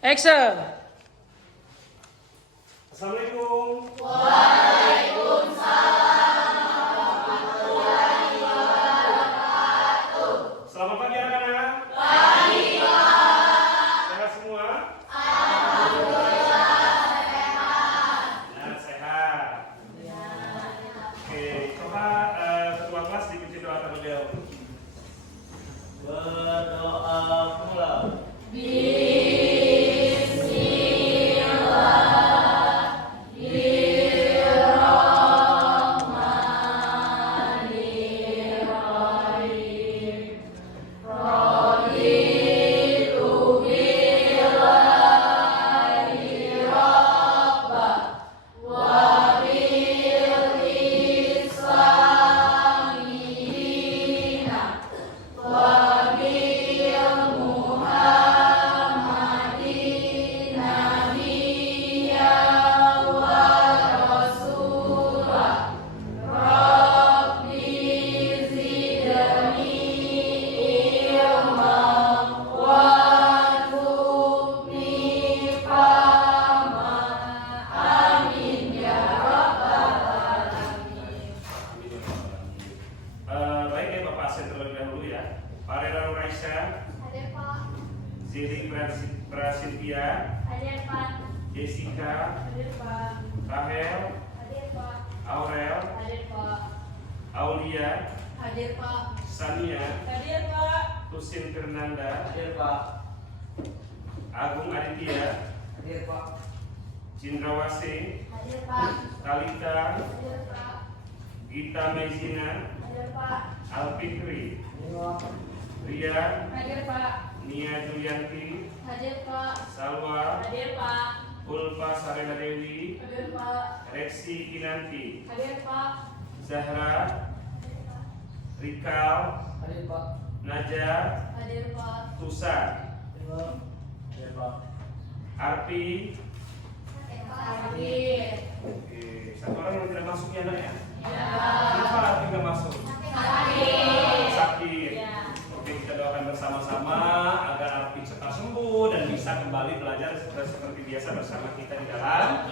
Action. Assalamualaikum. Selamat pagi anak-anak. Pagi, Pak. Sehat semua? Alhamdulillah sehat. Nah, sehat. Oke, coba ketua kelas dikunci doa terlebih dahulu. Berdoa pula. Baik ya, Bapak absen terlebih dahulu ya. Parera Nuraisya, Hadir Pak. Ziri Prasintia, Hadir Pak. Jessica, Hadir Pak. Rahel, Hadir Pak. Aurel, Hadir Pak. Aulia, Hadir Pak. Sania, Hadir Pak. Husin Fernanda, Hadir Pak. Agung Aditya, Hadir Pak. Cindrawase, Hadir Pak. Talita, Hadir Pak. Gita Mezina, Hadir Pak. Alfikri, Hadir Pak. Rian, Hadir Pak. Nia Julianti, Hadir Pak. Salwa, Hadir Pak. Ulfa Sarena Dewi, Hadir Pak. Reksi Kinanti, Hadir Pak. Zahra, Rikal, Hadir Pak. Najar, Hadir Pak. Tusa, Hadir Pak. Arpi. Hadir. Oke, satu orang yang tidak masuk ya, Nak ya? Ya. Kenapa Arpi nggak masuk? Hadir. Sakit. Ya. Oke, kita doakan bersama-sama agar Arpi cepat sembuh dan bisa kembali belajar seperti biasa bersama kita di dalam.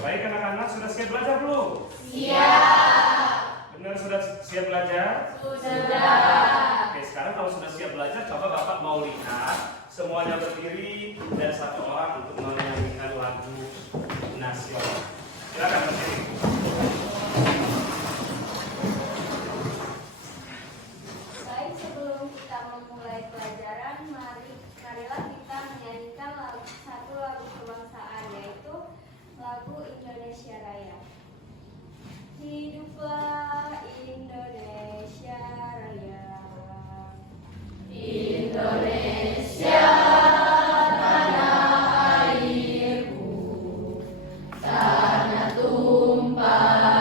Baik anak-anak, sudah siap belajar belum? Siap. Benar sudah siap belajar? Sudah. Oke, sekarang kalau sudah siap belajar, coba Bapak mau lihat semuanya berdiri dan satu orang untuk menyanyikan lagu nasional. Silakan berdiri. Baik, sebelum kita memulai pelajaran, marilah kita menyanyikan satu lagu kebangsaan, yaitu lagu Indonesia Raya. Hiduplah Indonesia Raya. Indonesia tanah airku, tanah tumpah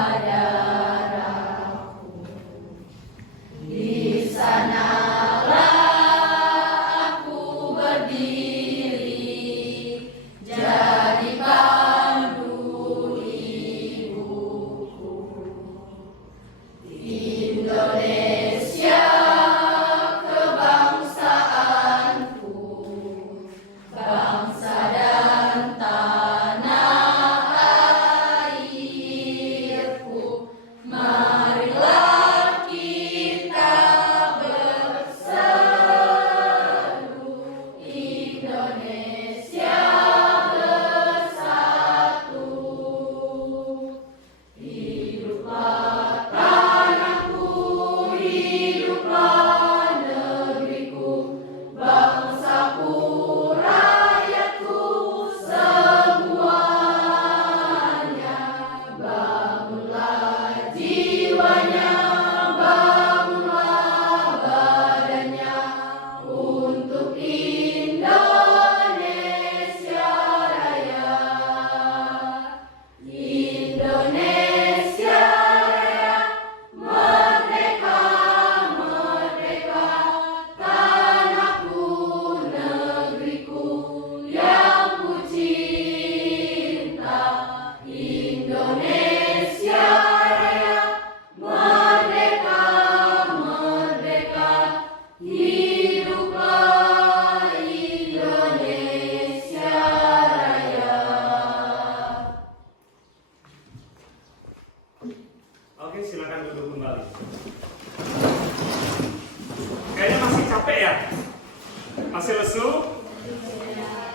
Masih lesu?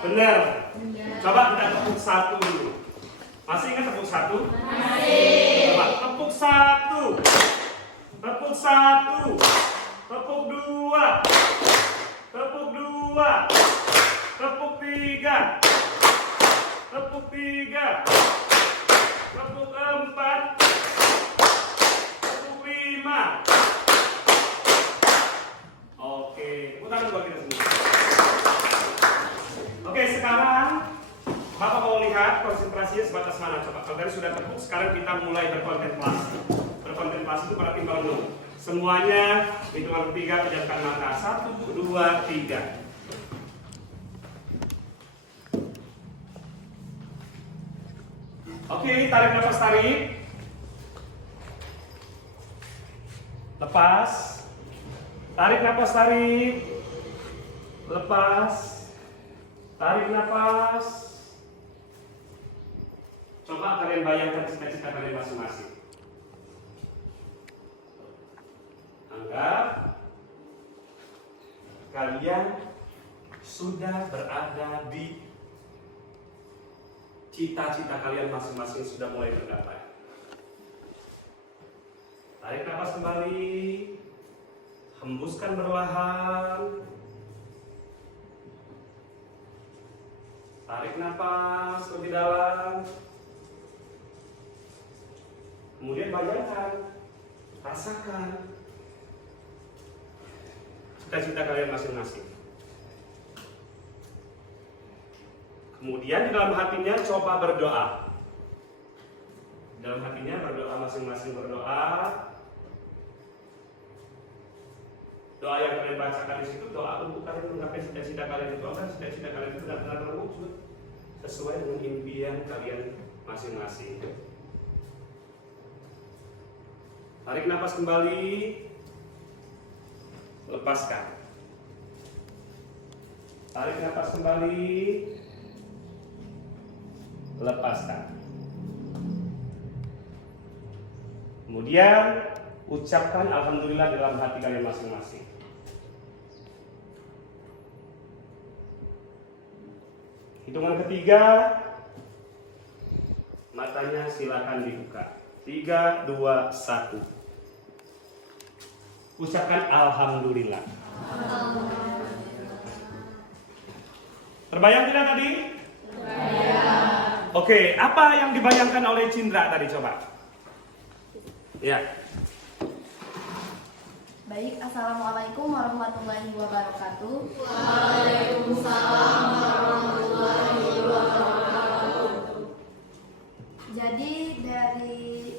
Benar. Coba kita tepuk satu dulu. Masih ingat tepuk satu? Masih. Coba tepuk satu. Tepuk satu. Tepuk dua. Tepuk dua. Tepuk tiga. Tepuk tiga. Tepuk empat. Tepuk lima. Oke, tepuk tangan buat kita semua. Oke, sekarang Bapak mau lihat konsentrasinya sebatas mana. Coba kalau tadi sudah tepuk, sekarang kita mulai berkontemplasi. Berkontemplasi itu berarti merenung. Semuanya hitungan ketiga pejamkan mata. 1, 2, 3. Oke, tarik nafas, tarik. Lepas. Tarik nafas, tarik. Lepas. Tarik nafas. Coba kalian bayangkan cita-cita kalian masing-masing. Anggap kalian sudah berada di cita-cita kalian masing-masing, sudah mulai tercapai. Tarik nafas kembali. Hembuskan perlahan. Tarik nafas lebih dalam. Kemudian bayangkan, rasakan cita-cita kalian masing-masing. Kemudian di dalam hatinya coba berdoa. Dalam hatinya berdoa, masing-masing berdoa. Doa yang kalian bacakan di situ, doa untuk kalian menggapai cita-cita kalian itu, agar cita-cita kalian itu benar-benar terwujud sesuai dengan impian kalian masing-masing. Tarik nafas kembali, lepaskan. Tarik nafas kembali, lepaskan. Kemudian ucapkan alhamdulillah dalam hati kalian masing-masing. Hitungan ketiga, matanya silakan dibuka. 3, 2, 1. Ucapkan alhamdulillah. Terbayang tidak tadi? Terbayang. Oke, apa yang dibayangkan oleh Cindra tadi, coba? Ya. Baik, assalamualaikum warahmatullahi wabarakatuh. Waalaikumsalam warahmatullahi wabarakatuh. Jadi dari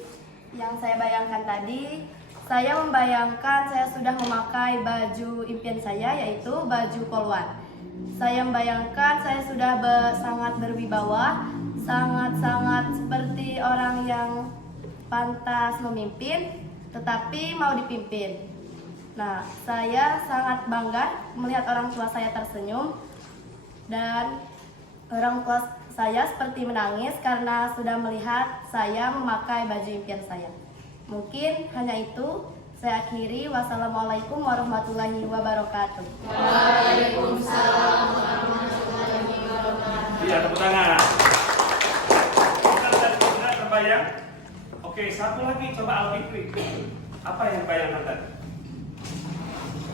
yang saya bayangkan tadi, saya membayangkan saya sudah memakai baju impian saya, yaitu baju polwan. Saya membayangkan saya sudah sangat berwibawa, sangat-sangat seperti orang yang pantas memimpin, tetapi mau dipimpin. Nah, saya sangat bangga melihat orang tua saya tersenyum, dan orang tua saya seperti menangis karena sudah melihat saya memakai baju impian saya. Mungkin hanya itu. Saya akhiri. Wassalamualaikum warahmatullahi wabarakatuh. Waalaikumsalam warahmatullahi wabarakatuh. Iya, tepuk tangan. Kita sudah terbayang. Oke, satu lagi coba Al-Fikri. Apa yang bayangkan tadi?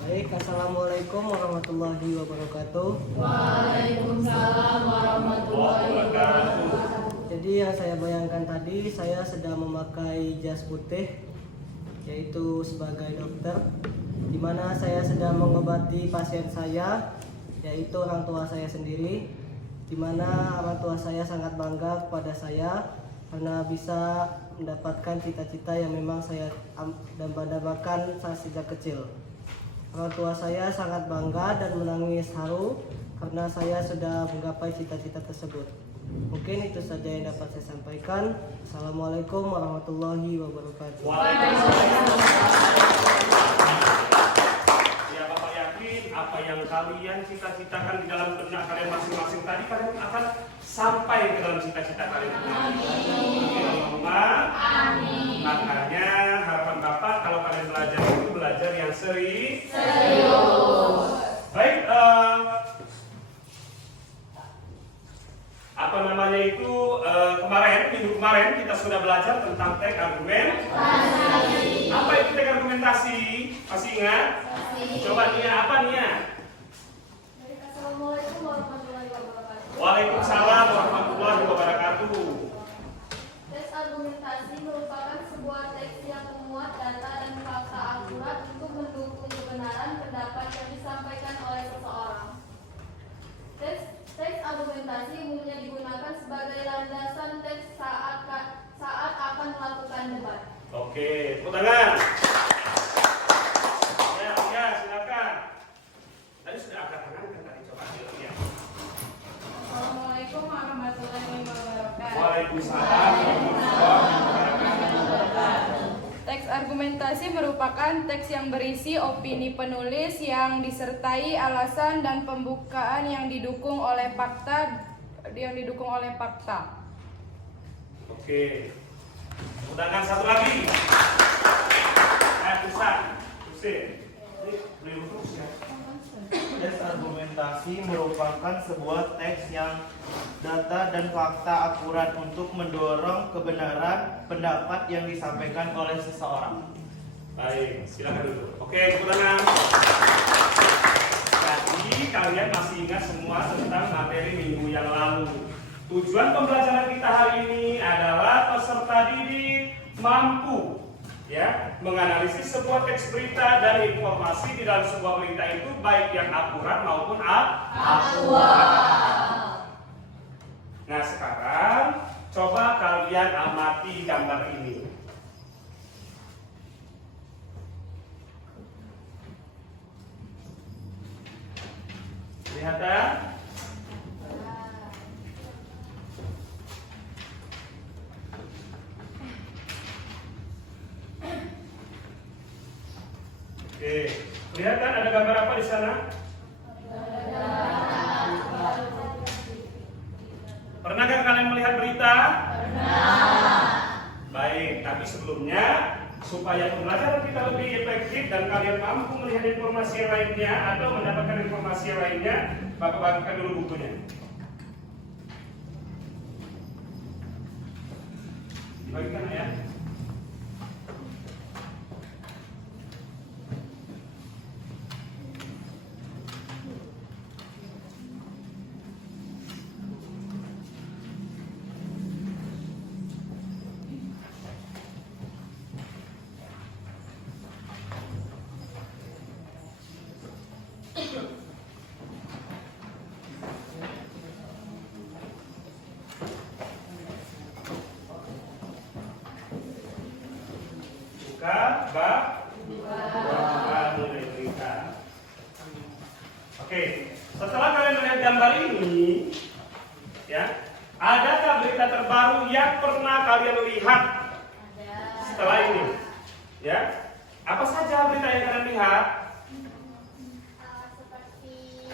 Baik, assalamualaikum warahmatullahi wabarakatuh. Waalaikumsalam warahmatullahi wabarakatuh. Jadi yang saya bayangkan tadi, saya sedang memakai jas putih, yaitu sebagai dokter, di mana saya sedang mengobati pasien saya, yaitu orang tua saya sendiri, di mana orang tua saya sangat bangga kepada saya karena bisa mendapatkan cita-cita yang memang saya dambakan sejak kecil. Orang tua saya sangat bangga dan menangis haru karena saya sudah menggapai cita-cita tersebut. Mungkin itu saja yang dapat saya sampaikan. Assalamualaikum warahmatullahi wabarakatuh. Ya, Bapak yakin apa yang kalian cita-citakan di dalam benak kalian masing-masing tadi, kalian akan sampai ke dalam cita-cita kalian. Amin. Makanya harapan Bapak kalau kalian belajar itu belajar yang serius. Baik, sudah belajar tentang teks argumentasi. Apa itu teks argumentasi? Masih ingat? Coba Nia, apa Nia? Assalamualaikum warahmatullahi wabarakatuh. Waalaikumsalam warahmatullahi wabarakatuh. Teks argumentasi merupakan sebuah teks yang memuat data dan fakta akurat untuk mendukung kebenaran pendapat yang disampaikan oleh seseorang. Teks argumentasi umumnya digunakan sebagai landasan teks saat akan melakukan debat. Oke, tepuk tangan. Ya, silakan. Tadi sudah angkat tangan kan tadi, coba ya. Assalamualaikum warahmatullahi wabarakatuh. Waalaikumsalam warahmatullahi wabarakatuh. Teks argumentasi merupakan teks yang berisi opini penulis yang disertai alasan dan pembukaan yang didukung oleh fakta. Oke. Udahkan satu lagi. Bisa. Ini beli terus ya. Teks argumentasi merupakan sebuah teks yang data dan fakta akurat untuk mendorong kebenaran pendapat yang disampaikan oleh seseorang. Baik, silakan dulu. Oke, tepuk tangan. Jadi kalian masih ingat semua tentang materi minggu yang lalu. Tujuan pembelajaran kita hari ini adalah peserta didik mampu menganalisis sebuah teks berita dan informasi di dalam sebuah berita itu baik yang akurat maupun aktual. Nah, sekarang coba kalian amati gambar ini. Lihat ya. Oke, lihat kan ada gambar apa di sana? Pernahkah kalian melihat berita? Pernah. Baik, tapi sebelumnya supaya pembelajaran kita lebih efektif dan kalian mampu melihat informasi lainnya atau mendapatkan informasi lainnya, Bapak bagikan dulu bukunya. Dibagikan ya. Mulai berita. Oke, setelah kalian melihat gambar ini, ya, adakah berita terbaru yang pernah kalian lihat setelah ini? Ya, apa saja berita yang kalian lihat? Seperti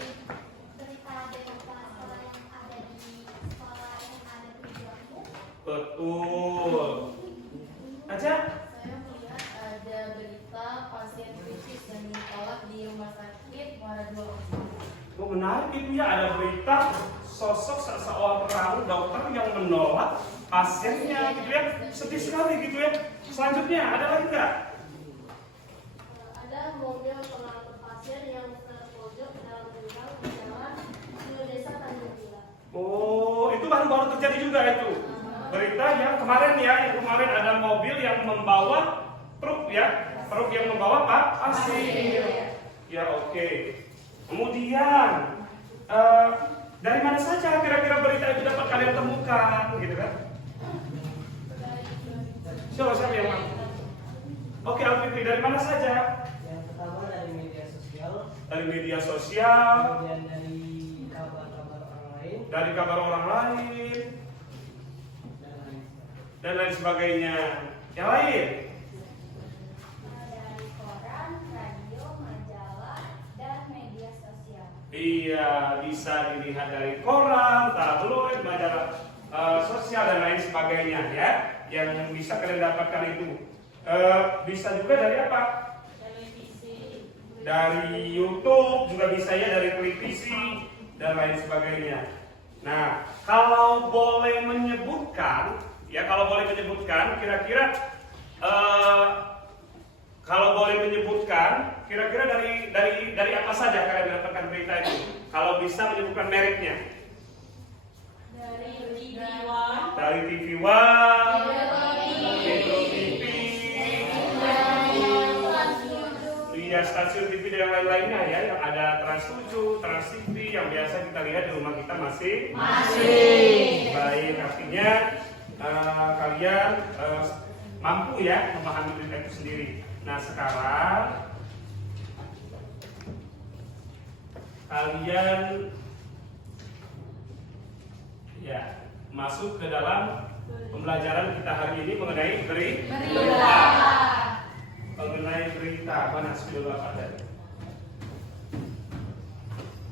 berita demonstrasi yang ada di sekolah yang ada di Jawa. Betul. Aja? Saya melihat ada berita pasien kritis yang ditolak di rumah sakit Muara II. Oh, menarik itu ya, ada berita sosok seseorang dokter yang menolak pasiennya gitu ya. Sedih sekali gitu ya. Selanjutnya ada lagi nggak? Ada mobil pengangkut pasien yang terpojok dalam lubang di jalan ke desa Tanjung Bila. Oh, itu baru-baru terjadi juga itu. Berita yang kemarin ada mobil yang membawa truk yang membawa pasir. Ya, oke. Kemudian dari mana saja kira-kira berita itu dapat kalian temukan, gitu kan? Siapa yang mau? Oke, Alfitri, dari mana saja? Yang pertama dari media sosial. Dari media sosial. Kemudian dari kabar-kabar orang lain. Dari kabar orang lain. Dan lain sebagainya. Yang lain? Dari koran, radio, majalah, dan media sosial. Iya, bisa dilihat dari koran, tabloid, majalah sosial dan lain sebagainya ya. Yang bisa kalian dapatkan itu. Bisa juga dari apa? Televisi. Dari YouTube juga bisa ya, dari televisi dan lain sebagainya. Nah, kalau boleh menyebutkan Ya, kalau boleh menyebutkan, kira-kira dari apa saja kalian mendapatkan berita itu? Kalau bisa menyebutkan mereknya. Dari TV One, Dari TV One, Metro TV, ya stasiun TV dan yang lain-lainnya ya, yang ada Trans 7, Trans TV yang biasa kita lihat di rumah kita masih. Baik, artinya kalian mampu ya memahami berita itu sendiri. Nah, sekarang kalian ya masuk ke dalam pembelajaran kita hari ini mengenai berita. Mengenai berita, mana sebelum apa tadi?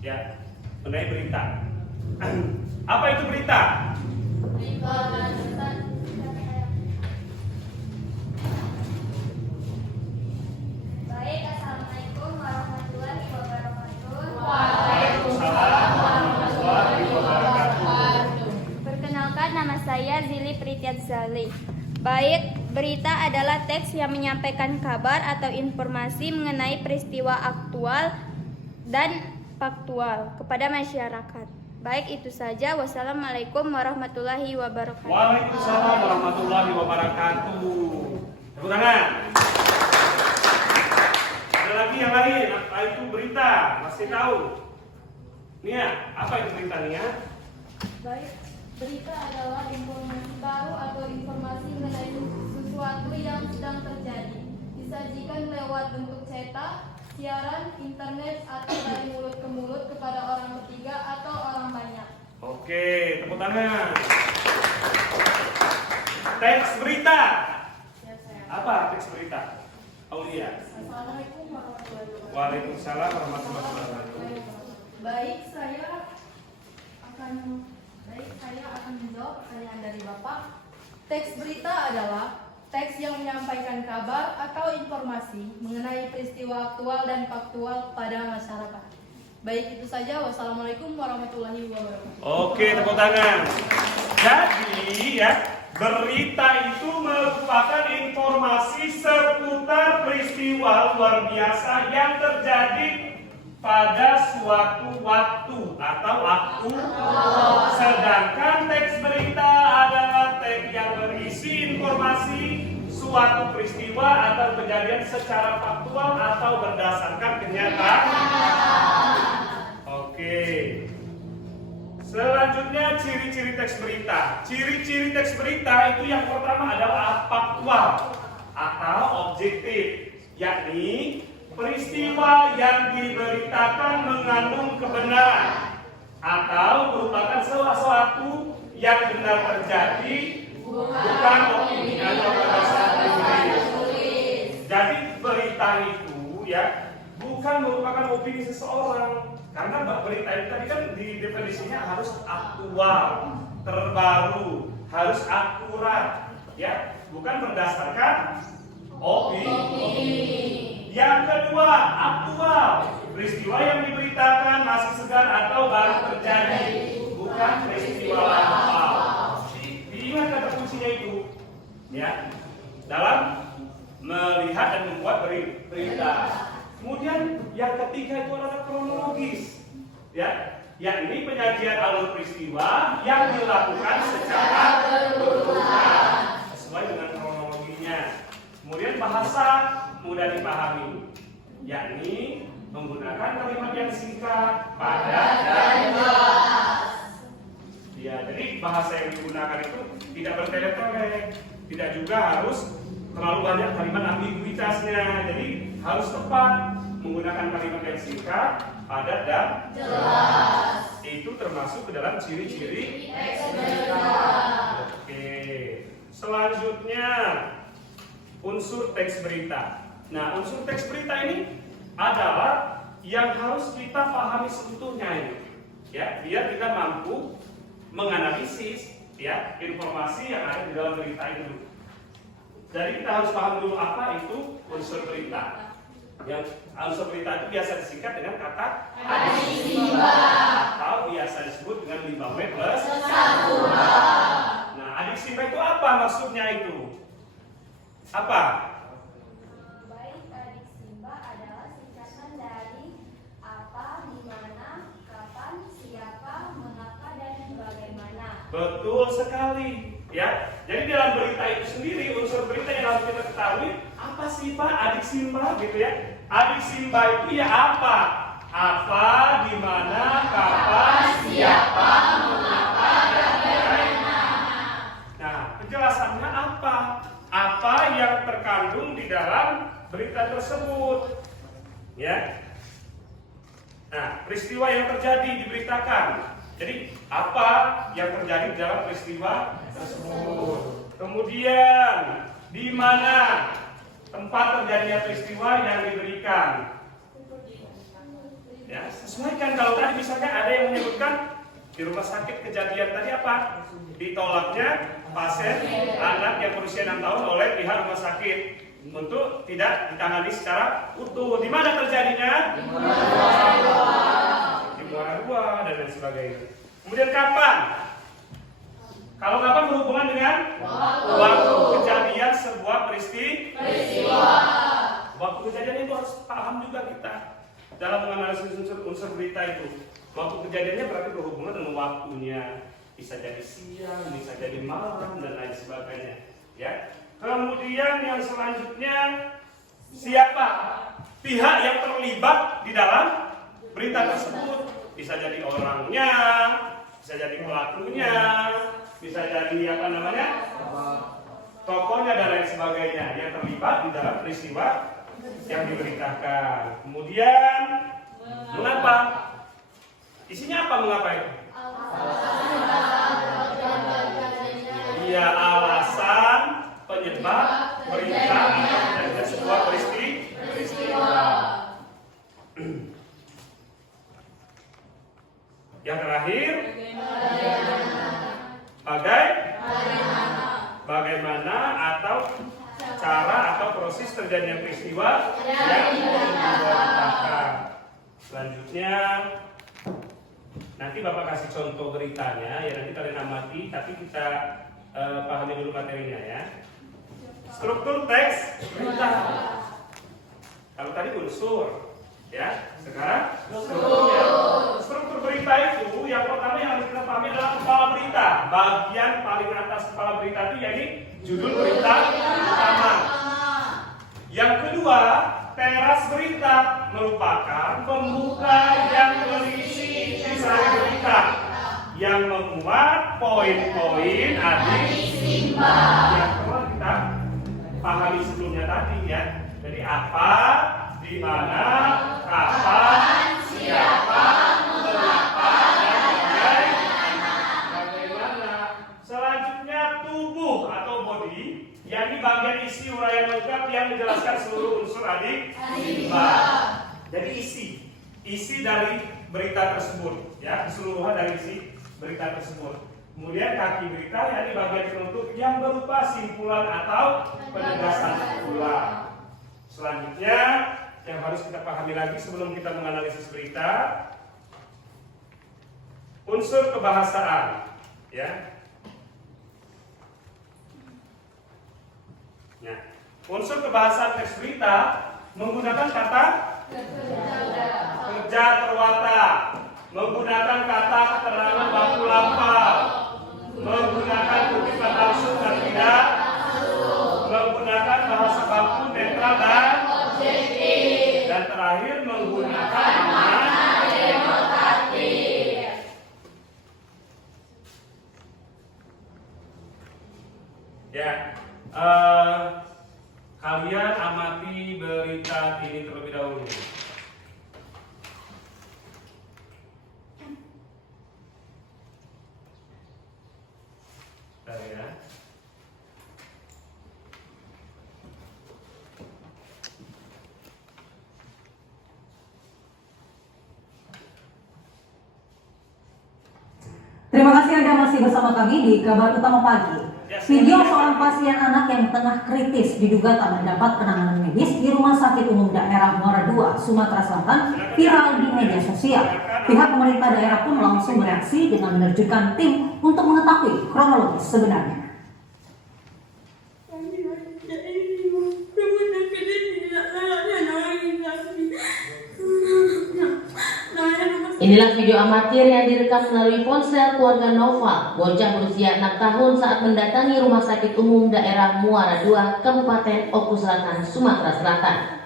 Ya, mengenai berita. Apa itu berita? Baik, assalamualaikum warahmatullahi wabarakatuh. Waalaikumsalam warahmatullahi wabarakatuh. Perkenalkan, nama saya Zili Pritiatzali. Baik, berita adalah teks yang menyampaikan kabar atau informasi mengenai peristiwa aktual dan faktual kepada masyarakat. Baik, itu saja. Wassalamualaikum warahmatullahi wabarakatuh. Waalaikumsalam warahmatullahi wabarakatuh. Tepuk tangan. Ada lagi yang lain? Apa itu berita? Masih tahu? Nia, apa itu berita Nia? Baik, berita adalah informasi baru atau informasi mengenai sesuatu yang sedang terjadi. Disajikan lewat bentuk cetak, siaran, internet, atau dari mulut ke mulut kepada orang ketiga atau orang banyak. Oke, tepuk tangan. Teks berita. Apa teks berita? Aulia. Assalamualaikum warahmatullahi wabarakatuh. Waalaikumsalam warahmatullahi wabarakatuh. Baik, saya akan menjawab pertanyaan dari Bapak. Teks berita adalah teks yang menyampaikan kabar atau informasi mengenai peristiwa aktual dan faktual pada masyarakat. Baik, itu saja. Wassalamualaikum warahmatullahi wabarakatuh. Oke, tepuk tangan. Jadi ya, berita itu merupakan informasi seputar peristiwa luar biasa yang terjadi pada suatu waktu atau waktu. Sedangkan teks berita adalah teks yang berisi informasi suatu peristiwa atau kejadian secara faktual atau berdasarkan kenyataan. Oke. Selanjutnya ciri-ciri teks berita. Ciri-ciri teks berita itu yang pertama adalah faktual atau objektif, yakni peristiwa yang diberitakan mengandung kebenaran atau merupakan sesuatu yang benar terjadi, bukan opini atau berdasarkan tulis. Jadi berita itu ya bukan merupakan opini seseorang, karena berita itu tadi kan di definisinya harus aktual, terbaru, harus akurat, ya, bukan berdasarkan opini. Yang kedua, aktual. Peristiwa yang diberitakan masih segar atau baru terjadi, bukan peristiwa lama. Diingat kata kuncinya itu, ya, dalam melihat dan membuat berita. Kemudian yang ketiga itu adalah kronologis, ya, yakni penyajian alur peristiwa yang dilakukan secara berurutan sesuai dengan kronologinya. Kemudian bahasa mudah dipahami, yakni menggunakan kalimat yang singkat, padat, dan jelas. Ya, jadi bahasa yang digunakan itu tidak bertele-tele, tidak juga harus terlalu banyak kalimat ambiguitasnya. Jadi harus tepat, menggunakan kalimat yang singkat, padat, dan jelas. Itu termasuk ke dalam ciri-ciri teks berita. Oke, selanjutnya unsur teks berita. Nah, unsur teks berita ini adalah yang harus kita pahami seutuhnya ini, ya, biar kita mampu menganalisis ya informasi yang ada di dalam berita itu. Jadi kita harus paham dulu apa itu unsur berita. Yang unsur berita itu biasa disingkat dengan kata adiksi 5 atau biasa disebut dengan 5W+1H. Nah, adiksi 5 itu apa? maksudnya itu? Apa? Baik, adik Simba adalah singkatan dari apa, di mana, kapan, siapa, mengapa, dan bagaimana. Betul sekali, ya. Jadi dalam berita itu sendiri, unsur berita yang harus kita ketahui, apa sih Pak adik Simba gitu ya? Adik Simba itu ya apa? Apa, di mana, kapan, siapa, mengapa, dan bagaimana. Nah, penjelasannya apa? Apa yang terkandung di dalam berita tersebut, ya. Nah, peristiwa yang terjadi diberitakan. Jadi apa yang terjadi dalam peristiwa tersebut? Kemudian di mana tempat terjadinya peristiwa yang diberikan? Ya, sesuaikan. Kalau tadi misalnya ada yang menyebutkan di rumah sakit kejadian tadi apa? Ditolaknya pasien anak yang berusia 6 tahun oleh pihak rumah sakit untuk tidak ditangani secara utuh. Di mana terjadinya? Di Muara II dan lain sebagainya. Kemudian kapan? Kalau kapan berhubungan dengan waktu kejadian sebuah peristiwa. Waktu kejadian itu harus paham juga kita dalam menganalisis unsur berita itu. Waktu kejadiannya berarti berhubungan dengan waktunya. Bisa jadi siang, bisa jadi malam dan lain sebagainya. Ya. Kemudian yang selanjutnya siapa pihak yang terlibat di dalam berita tersebut? Bisa jadi orangnya, bisa jadi pelakunya, bisa jadi apa namanya, tokohnya dan lain sebagainya yang terlibat di dalam peristiwa yang diberitakan. Kemudian mengapa? Isinya apa mengapa itu? Iya, alasan penyebab berita dan sebuah peristiwa. Yang terakhir, bagaimana atau cara atau proses terjadinya peristiwa yang diberitakan. Selanjutnya, nanti Bapak kasih contoh beritanya, ya nanti kalian amati, tapi kita pahami dulu materinya ya. Struktur teks berita. Kalau tadi unsur, ya. Sekarang strukturnya. Struktur berita itu yang pertama yang harus kita pahami adalah kepala berita. Bagian paling atas kepala berita itu yakni judul berita utama. Yang kedua, teras berita merupakan pembuka yang berisi intisari berita yang memuat poin-poin adik Simba yang telah kita pahami sebelumnya tadi ya. Jadi apa, di mana, kapan, siapa, mengapa, dan bagaimana. Selanjutnya tubuh atau body, yakni bagian isi uraian lengkap yang menjelaskan seluruh unsur adik Simba. Jadi isi dari berita tersebut, ya keseluruhan dari isi berita tersebut. Kemudian kaki berita, yakni bagian penutup yang berupa simpulan atau penegasan ulang. Selanjutnya yang harus kita pahami lagi sebelum kita menganalisis berita, unsur kebahasaan, ya. Nah, unsur kebahasaan teks berita menggunakan kata kerja terwata, menggunakan kata keterangan baku lampau, menggunakan kutipan langsung dan tidak, menggunakan bahasa baku netral dan objektif, dan terakhir menggunakan makna demokratis. Ya, kalian amati berita ini terlebih dahulu. Ya. Terima kasih Anda masih bersama kami di Kabar Utama Pagi. Video seorang pasien anak yang tengah kritis diduga tak mendapat penanganan medis di Rumah Sakit Umum Daerah Muara II, Sumatera Selatan viral di media sosial. Pihak pemerintah daerah pun langsung bereaksi dengan menerjunkan tim untuk mengetahui kronologis sebenarnya. Inilah video amatir yang direkam melalui ponsel keluarga Nova, bocah berusia 6 tahun saat mendatangi Rumah Sakit Umum Daerah Muara II, Kabupaten Oku Selatan, Sumatera Selatan.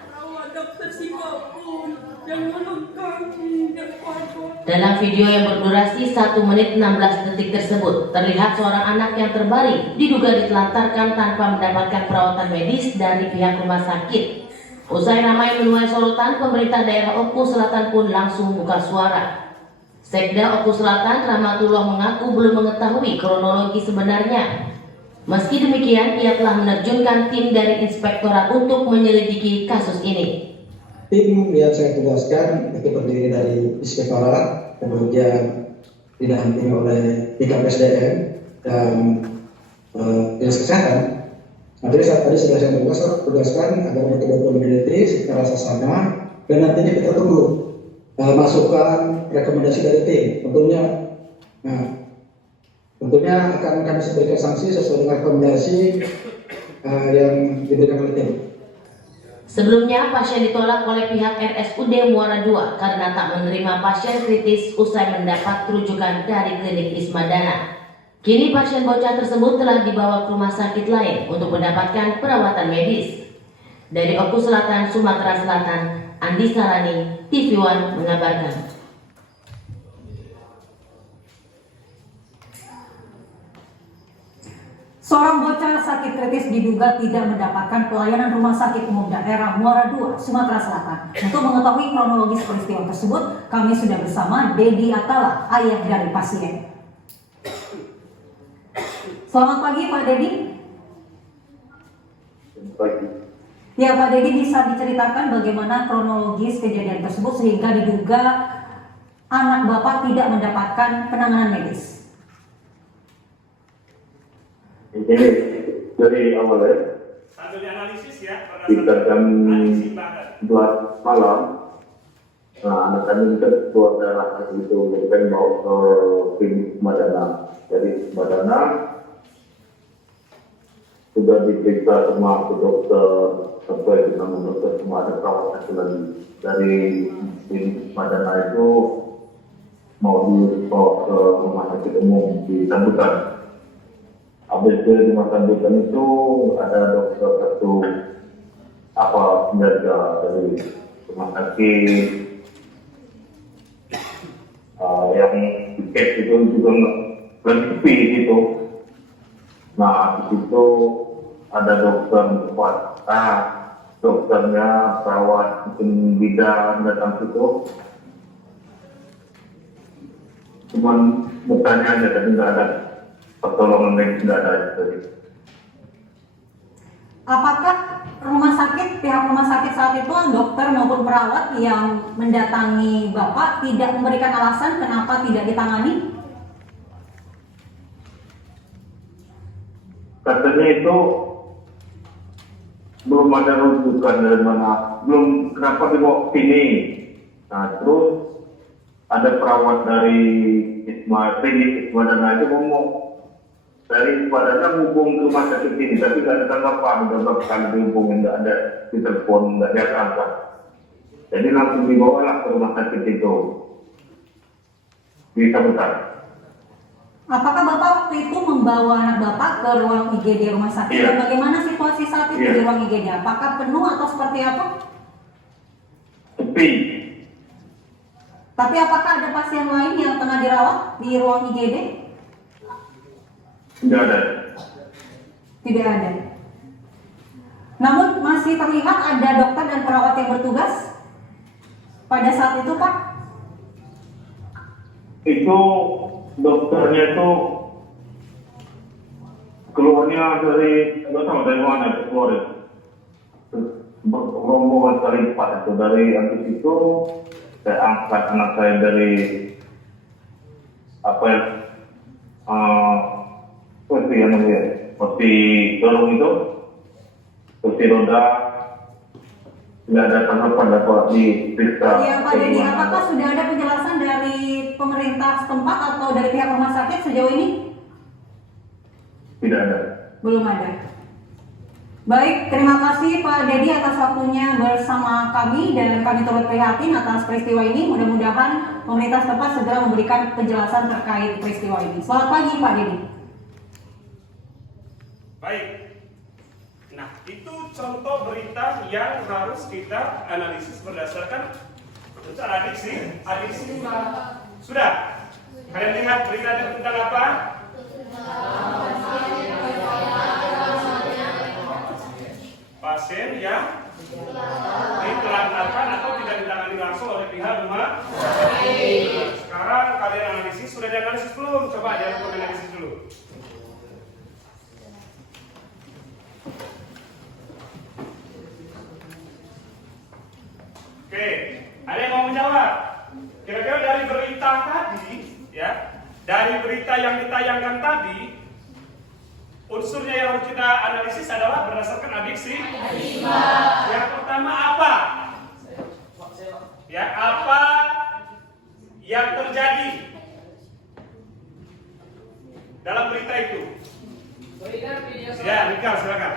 Dalam video yang berdurasi 1 menit 16 detik tersebut, terlihat seorang anak yang terbaring diduga ditelantarkan tanpa mendapatkan perawatan medis dari pihak rumah sakit. Usai ramai menuai sorotan, pemerintah daerah Oku Selatan pun langsung buka suara. Sekda Oku Selatan Rahmatullah mengaku belum mengetahui kronologi sebenarnya. Meski demikian, ia telah menerjunkan tim dari inspektorat untuk menyelidiki kasus ini. Tim yang saya tugaskan itu terdiri dari inspektorat, kemudian didampingi oleh 3 PSDM dan dinas kesehatan. Tadi sudah saya tugaskan agar mereka meneliti secara sesama dan nantinya kita tunggu masukan rekomendasi dari tim. Tentunya akan kami berikan sanksi sesuai dengan rekomendasi yang diberikan oleh tim. Sebelumnya, pasien ditolak oleh pihak RSUD Muara II karena tak menerima pasien kritis usai mendapat rujukan dari klinik Ismadana. Kini pasien bocah tersebut telah dibawa ke rumah sakit lain untuk mendapatkan perawatan medis. Dari Oku Selatan, Sumatera Selatan, Andi Sarani, TV One mengabarkan. Seorang bocah sakit kritis diduga tidak mendapatkan pelayanan Rumah Sakit Umum Daerah Muara II, Sumatera Selatan. Untuk mengetahui kronologis peristiwa tersebut, kami sudah bersama Dedi Atala, ayah dari pasien. Selamat pagi, Pak Dedi. Pagi. Ya, Pak Dedi, bisa diceritakan bagaimana kronologis kejadian tersebut sehingga diduga anak Bapak tidak mendapatkan penanganan medis? Ini dari awalnya sambil dianalisis ya, kita jam 2 malam. Nah, anak kami keluar darah itu mereka mau ke klinik Madana. Dari Madana sudah diperiksa sama dokter sesuai dengan dokter, semua ada perawatan lagi. Dari klinik Madana itu mau dibawa ke rumah sakit umum di Sambutan. Habis di rumah Sambutan itu ada dokter satu penjaga dari rumah sakit yang tiket itu juga lagi sepi gitu. Nah, di situ ada dokter kuat. Dokternya perawat mungkin bidan datang situ. Cuman mukanya aja, tapi nggak ada pertolongan yang tidak ada itu. Apakah pihak rumah sakit saat itu, dokter maupun perawat yang mendatangi Bapak tidak memberikan alasan kenapa tidak ditangani? Katanya itu belum ada rujukan dari mana, belum kenapa dibawa ke sini. Nah, terus ada perawat dari klinik Ismadana itu ngomong dari Ismadana hubung ke rumah sakit ini, tapi nggak ada tanggapan, udah berapa kali dihubungin, nggak ada di telepon, nggak diangkat. Jadi langsung dibawalah ke rumah sakit itu di Sambutan. Apakah Bapak waktu itu membawa anak Bapak ke ruang IGD rumah sakit? Iya. Dan bagaimana situasi saat itu di ruang IGD? Apakah penuh atau seperti apa? Sepi. Tapi apakah ada pasien lain yang tengah dirawat di ruang IGD? Tidak ada. Tidak ada. Namun masih terlihat ada dokter dan perawat yang bertugas pada saat itu, Pak? Itu dokternya itu keluarnya dari nggak tahu dari mana itu keluar itu rombongan kali 4 itu. Dari habis itu saya angkat anak saya dari seperti yang namanya seperti dorong itu kursi roda, nggak ada tanggapan dapat diperiksa. Ya, Pak Dedi, apakah sudah ada penjelasan dari pemerintah setempat atau dari pihak rumah sakit sejauh ini? Tidak ada. Belum ada. Baik, terima kasih Pak Dedi atas waktunya bersama kami dan kami turut prihatin atas peristiwa ini. Mudah-mudahan pemerintah setempat segera memberikan penjelasan terkait peristiwa ini. Selamat pagi Pak Dedi. Baik. Nah, itu contoh berita yang harus kita analisis berdasarkan adiksi. Sudah. Kalian lihat berita tentang apa? Pasien yang ditelantarkan atau tidak ditangani langsung oleh pihak rumah. Sekarang kalian analisis, sudah dianalisis belum? Coba jangan lupa analisis dulu. Oke, ada yang mau menjawab? Kira-kira dari berita tadi, ya, dari berita yang ditayangkan tadi, unsurnya yang harus kita analisis adalah berdasarkan adiksi. Yang pertama apa? Ya, apa yang terjadi dalam berita itu? Ya, Nikal, silakan.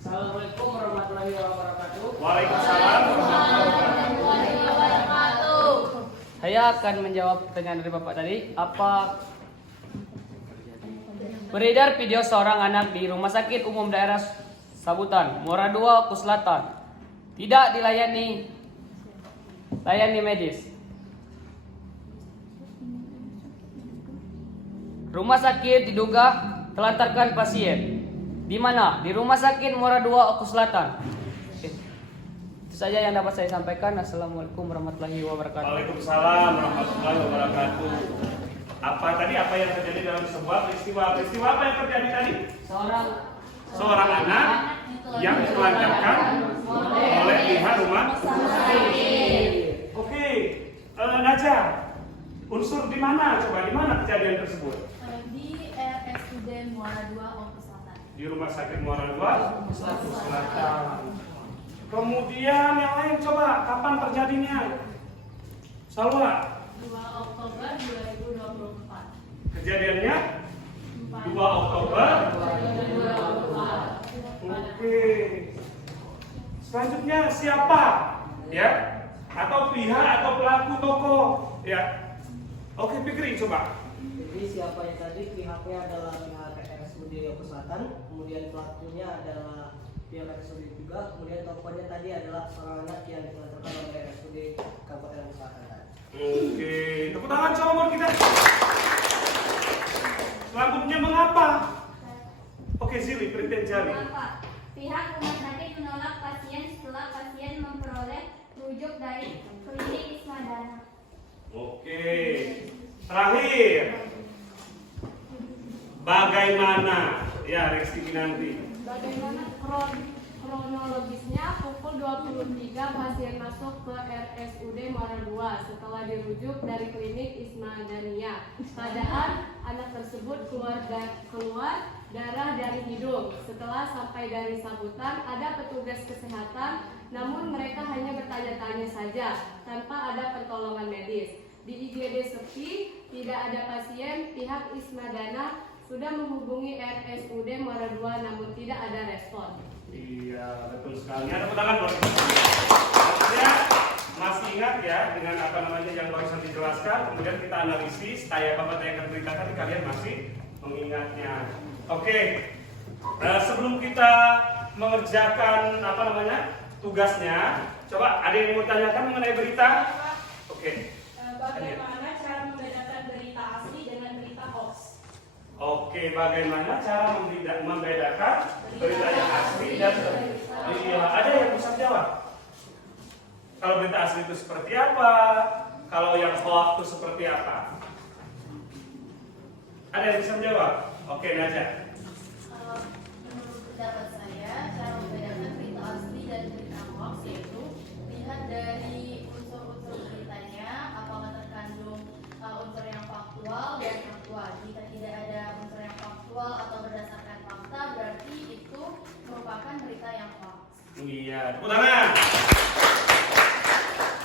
Assalamualaikum warahmatullahi wabarakatuh. Waalaikumsalam warahmatullahi wabarakatuh. Saya akan menjawab pertanyaan dari Bapak tadi. Apa beredar video seorang anak di Rumah Sakit Umum Daerah Sabutan, Muara II, Oku Selatan, tidak dilayani medis. Rumah sakit diduga telantarkan pasien. Di mana? Di Rumah Sakit Muara II, Oku Selatan. Oke. Itu saja yang dapat saya sampaikan. Assalamualaikum warahmatullahi wabarakatuh. Waalaikumsalam warahmatullahi wabarakatuh. Apa yang terjadi dalam sebuah peristiwa apa yang terjadi tadi? Seorang anak yang ditelantarkan oleh pihak rumah sakit. Oke, Naja, unsur di mana? Coba di mana kejadian tersebut? Di RSUD Muara II, Oku Selatan. Di Rumah Sakit Muara II, Oku Selatan. Kemudian yang lain coba, kapan terjadinya? Salwa. 2 Oktober 2024. Kejadiannya 2 Oktober 2024. Oke. Selanjutnya siapa? Ya? Atau pihak atau pelaku toko? Ya. Oke, Fikri coba. Jadi siapa yang tadi pihaknya adalah pihak RSUD Oku Selatan, kemudian pelakunya adalah pihak RSUD juga, kemudian tokohnya tadi adalah seorang anak yang ditelantarkan oleh RSUD Kabupaten Oku Selatan. Oke, tepuk tangan coba buat kita. Selanjutnya mengapa? Oke, Zili, Priten Jali. Mengapa? Pihak rumah sakit menolak pasien setelah pasien memperoleh rujuk dari klinik Ismadana. Oke. Terakhir. Bagaimana? Ya, Reski Kinanti. Bagaimana kronologisnya? Pukul 23 pasien masuk ke RSUD Muara II setelah dirujuk dari klinik Ismadania. Keadaan anak tersebut keluar darah dari hidung. Setelah sampai dari Sabutan, ada petugas kesehatan, namun mereka hanya bertanya-tanya saja tanpa ada pertolongan medis. Di IGD sepi, tidak ada pasien. Pihak Ismadana sudah menghubungi RSUD Muara II, namun tidak ada respon. Iya, betul sekali. Ada tangan buat ya, masih ingat ya dengan yang barusan dijelaskan, kemudian kita analisis, kayak Bapak yang berita tadi kalian masih mengingatnya. Oke, sebelum kita mengerjakan tugasnya, coba ada yang mau tanyakan mengenai berita? Oke. Bagaimana cara membedakan berita asli dengan berita hoax? Oke, bagaimana cara membedakan berita yang asli dan iya, ada yang bisa jawab? Kalau berita asli itu seperti apa? Kalau yang hoax itu seperti apa? Ada yang bisa menjawab? Oke, Naja. Menurut pendapat saya, cara membedakan berita asli dan berita hoax yaitu lihat dari unsur-unsur beritanya, apakah terkandung unsur yang faktual dan faktual. Jika tidak ada unsur yang faktual atau berdasarkan fakta, berarti itu merupakan berita yang hoax. Iya, tepuk tangan.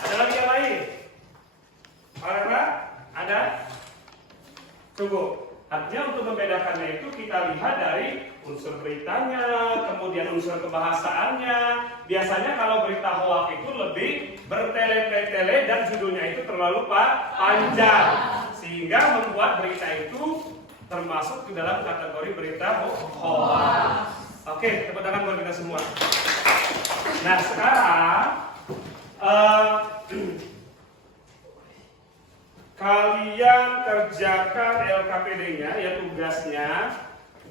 Ada lagi yang lain? Para ada? Tunggu. Artinya untuk membedakannya itu kita lihat dari unsur beritanya, kemudian unsur kebahasaannya. Biasanya kalau berita hoak itu lebih bertele-tele dan judulnya itu terlalu panjang, sehingga membuat berita itu termasuk di dalam kategori berita hoak. Oke, tepuk tangan buat kita semua. Nah sekarang kalian kerjakan LKPD-nya, ya tugasnya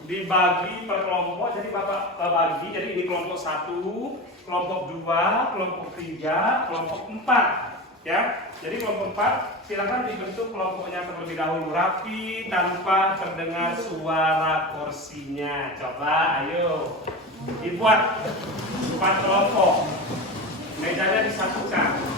dibagi per kelompok. Jadi Bapak bagi, jadi ini kelompok 1, kelompok 2, kelompok 3, kelompok 4. Ya, jadi kelompok 4 silakan dibentuk kelompoknya terlebih dahulu rapi tanpa terdengar suara kursinya. Coba, ayo dibuat 4 kelompok. Mejanya disatukan.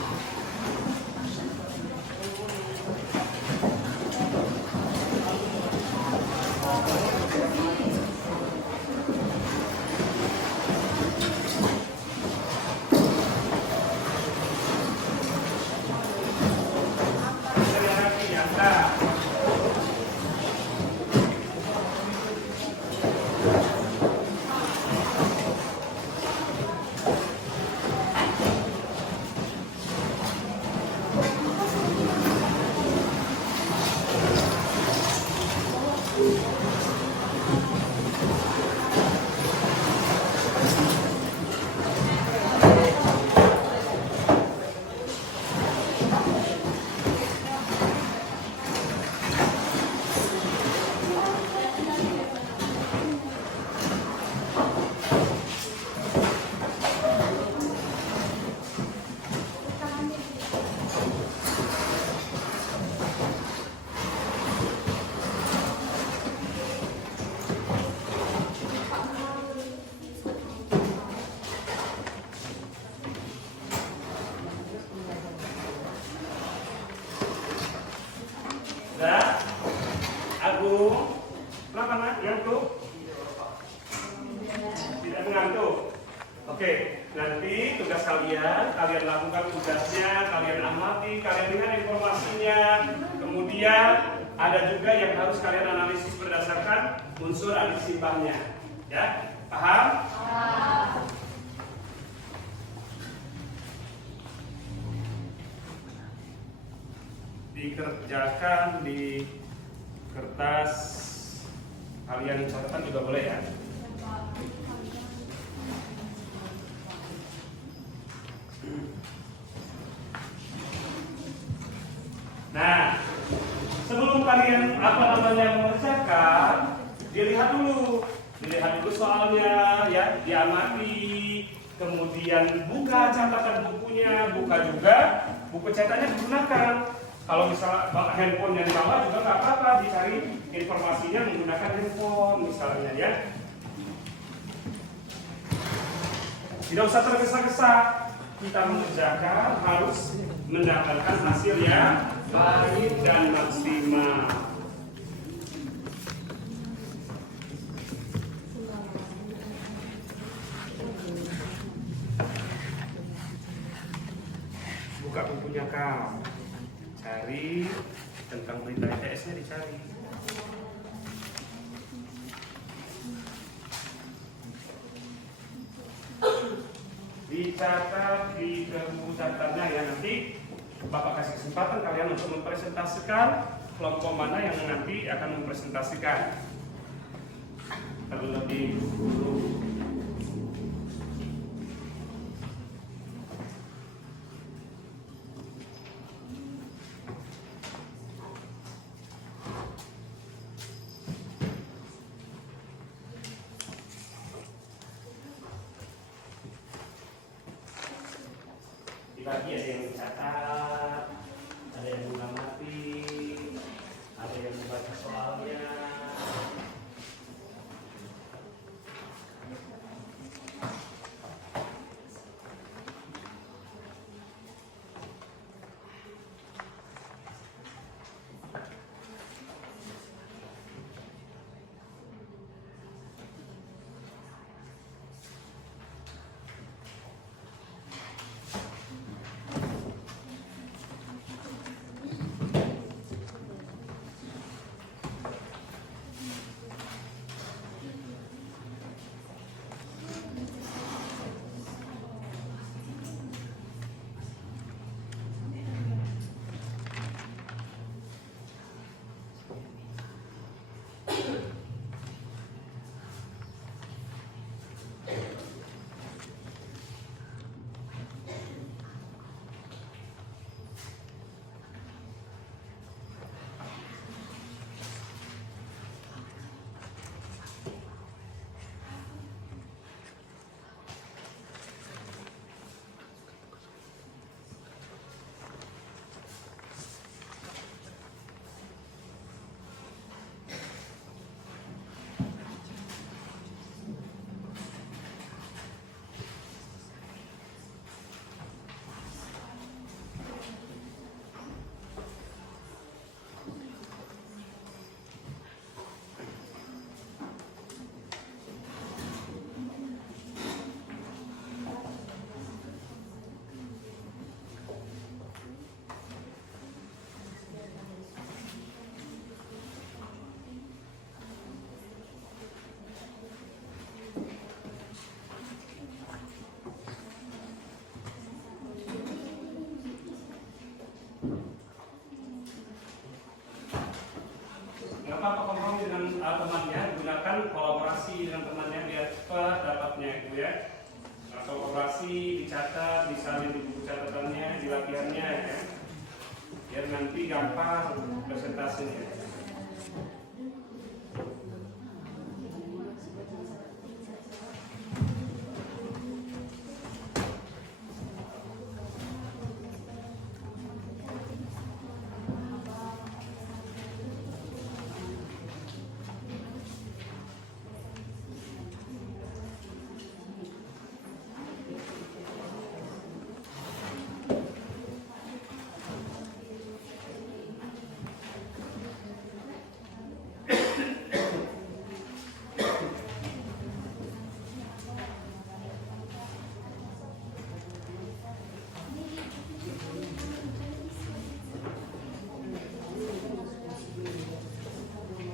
Oke, nanti tugas kalian lakukan tugasnya, kalian amati, kalian dengar informasinya. Kemudian ada juga yang harus kalian analisis berdasarkan unsur adisimpahnya. Ya, paham? Dikerjakan di kertas kalian catatan juga boleh ya. Nah, sebelum kalian mengerjakan, dilihat dulu soalnya, ya, diamati, kemudian buka catatan bukunya, buka juga buku catatannya digunakan. Kalau misalnya handphone yang dibawa juga nggak apa-apa, dicari informasinya menggunakan handphone misalnya ya. Tidak usah tergesa-gesa, kita mengerjakan harus mendapatkan hasil yang baik dan maksimal. Buka bukunya kau, cari tentang berita ITS-nya dicari. Dicatat di buku catatannya ya, nanti Bapak kasih kesempatan kalian untuk mempresentasikan kelompok mana yang nanti akan mempresentasikan terlebih dulu. Dibagi, ada yang mencatat, ada yang mengamati, ada yang membaca soalnya. nggak apa-apa kompromi dengan temannya, gunakan kolaborasi dengan temannya biar cepat dapatnya itu ya. Nah, kolaborasi dicatat, disalin di buku catatannya, di latihannya ya, biar nanti gampang presentasinya.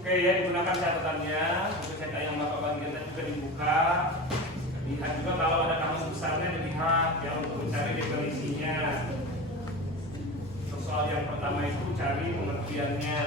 Oke ya, digunakan catatannya, buku cetak yang Bapak bagian juga dibuka. Lihat juga kalau ada kamus besarnya dilihat ya untuk mencari definisinya. Untuk soal yang pertama itu cari pengertiannya.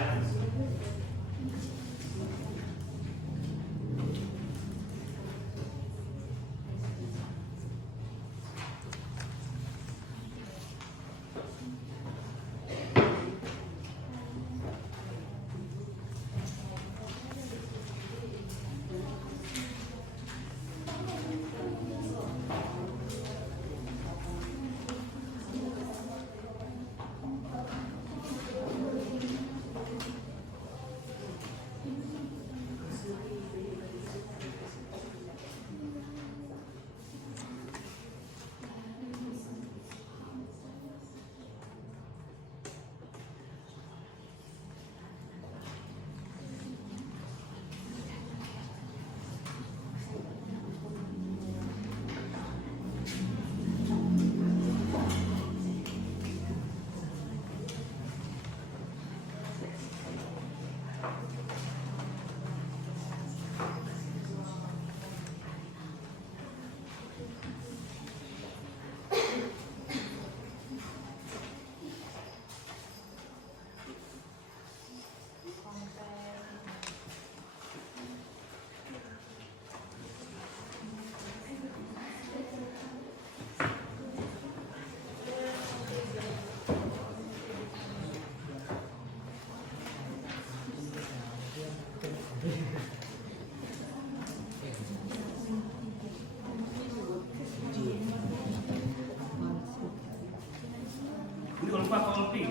Ini lupa kolpi.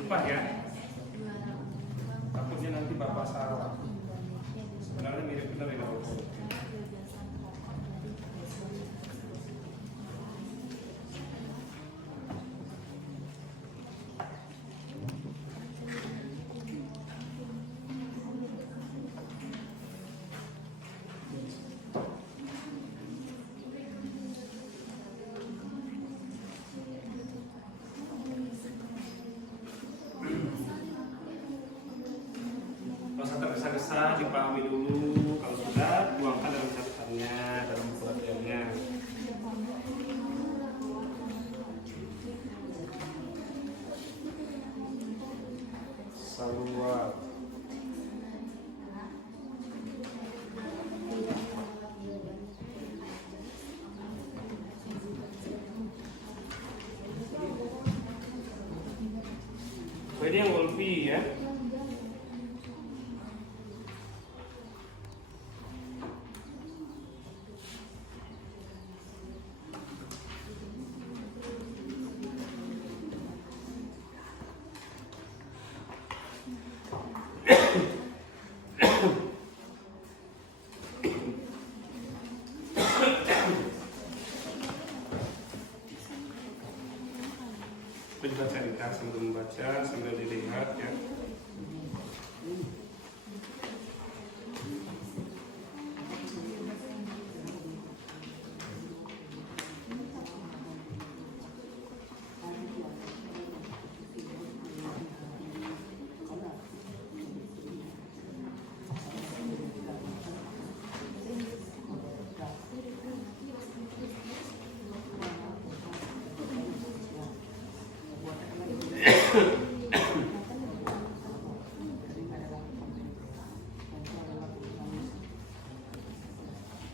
Lupa ya. Takutnya nanti Bapak salah. Sebenarnya mirip benar ya Bapak. Tergesa-gesa dipahami dulu, kalau sudah tuangkan dalam catatannya, dalam buku-bukunya. Saluat. Ini yang wolfi ya. Kita carikan sambil membaca, sambil dilihat ya.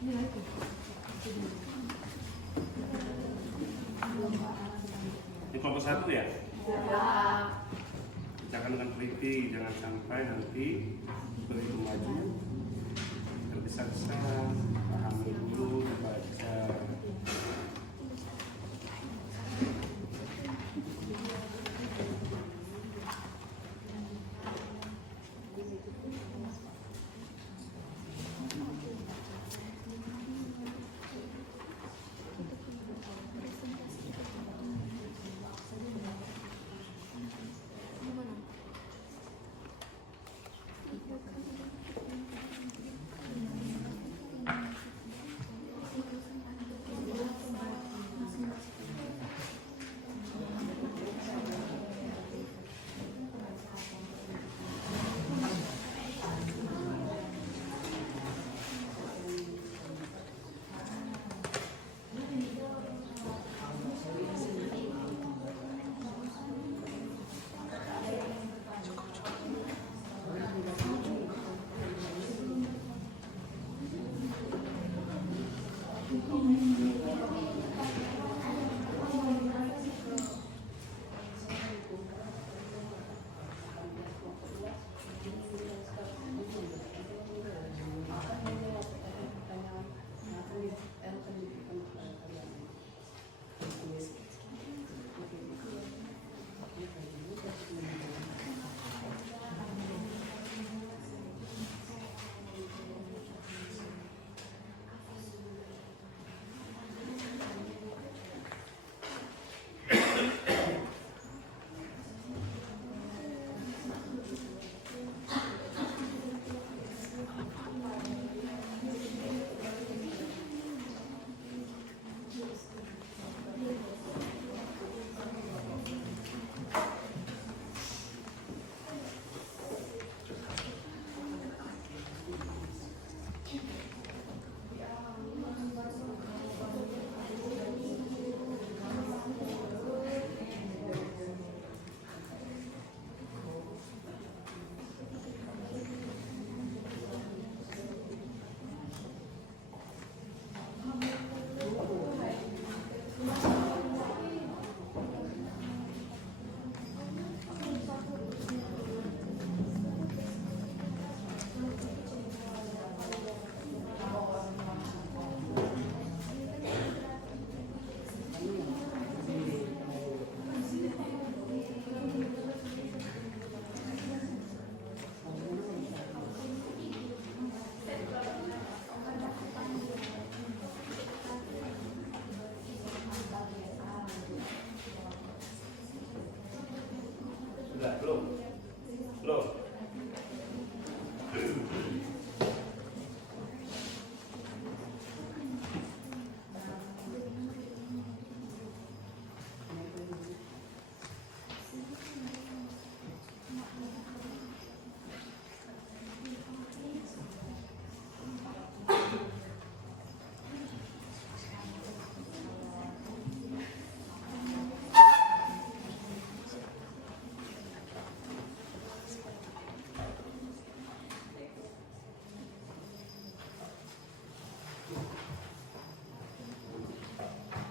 Ini kelompok 1 ya? Bacakan dengan teliti, jangan sampai nanti begitu maju tergesa-gesa, pahami dulu, baca.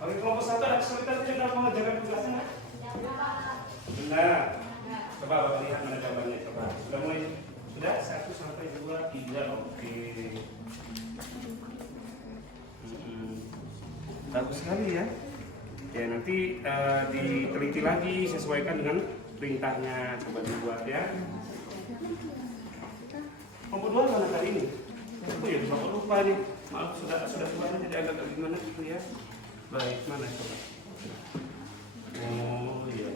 Oke, kelompok 1 ada kesulitan tidak dalam mengerjakan tugasnya? Benar. Coba Bapak lihat mana jawabannya. Coba. Sudah mulai? Sudah? 1 sampai 2, 3. Oke. Bagus sekali ya. Ya nanti diteliti lagi, sesuaikan dengan perintahnya. Coba dibuat ya. Kelompok 2 mana kali ini? Oh ya, Bapak lupa nih. Maaf, sudah keluarnya tidak ada gimana gitu ya. Baik, mana coba? Oh iya.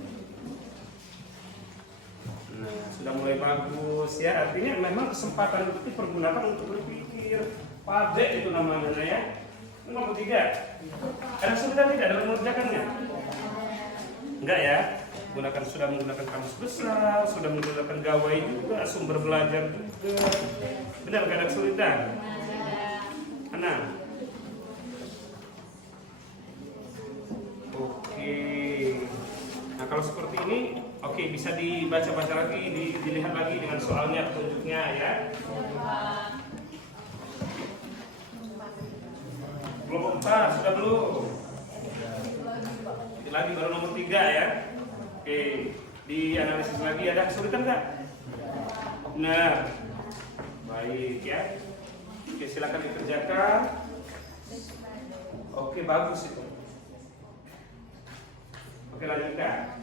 Nah, sudah mulai bagus ya. Artinya memang kesempatan itu dipergunakan untuk berpikir. Pade itu namanya ya. Nomor 3. Ada kesulitan tidak dalam mengerjakannya? Enggak ya? Sudah menggunakan kamus besar, sudah menggunakan gawai juga, sumber belajar juga. Benar nggak ada kesulitan? Anak. Oke. Nah kalau seperti ini, oke bisa dibaca-baca lagi, dilihat lagi dengan soalnya, petunjuknya ya. Kelompok 4 sudah belum? Lagi baru nomor 3 ya. Oke, dianalisis lagi ada kesulitan nggak? Benar. Baik ya. Oke, silakan dikerjakan. Oke, bagus itu. Oke, lanjutkan.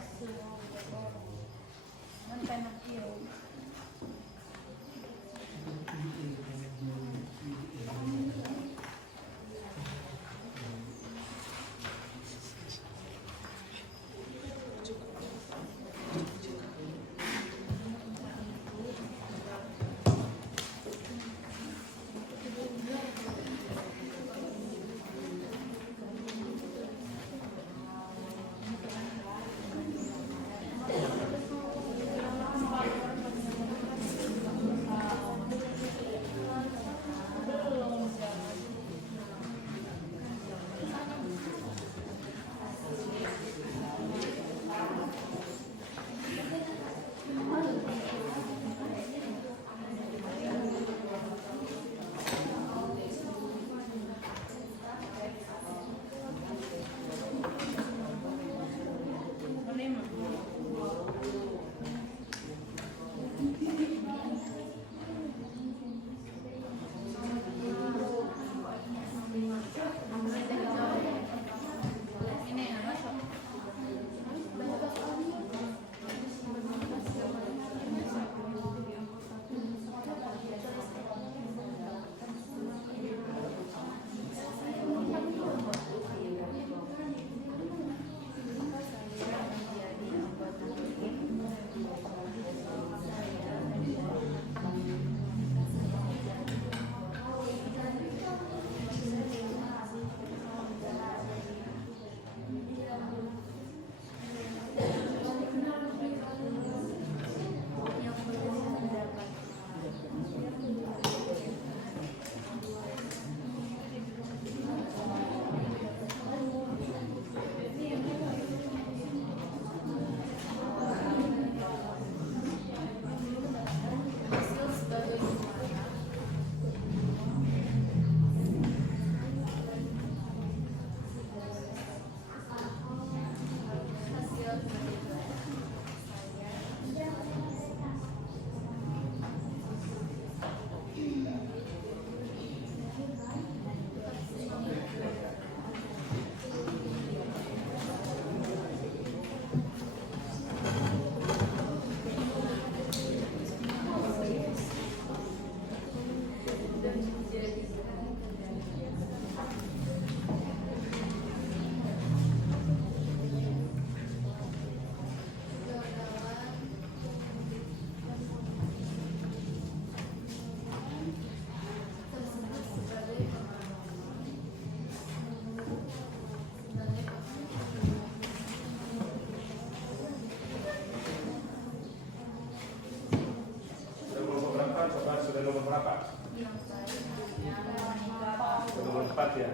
Nomor 4 ya.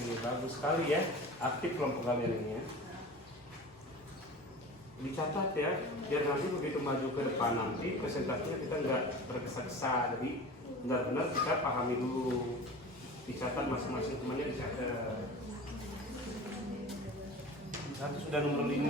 Ini bagus sekali ya, aktif kelompok kalian ini ya. Dicatat ya, biar nanti begitu maju ke depan nanti presentasinya kita nggak tergesa-gesa, jadi benar-benar kita pahami dulu. Dicatat masing-masing temannya dicatat. Satu sudah nomor 5.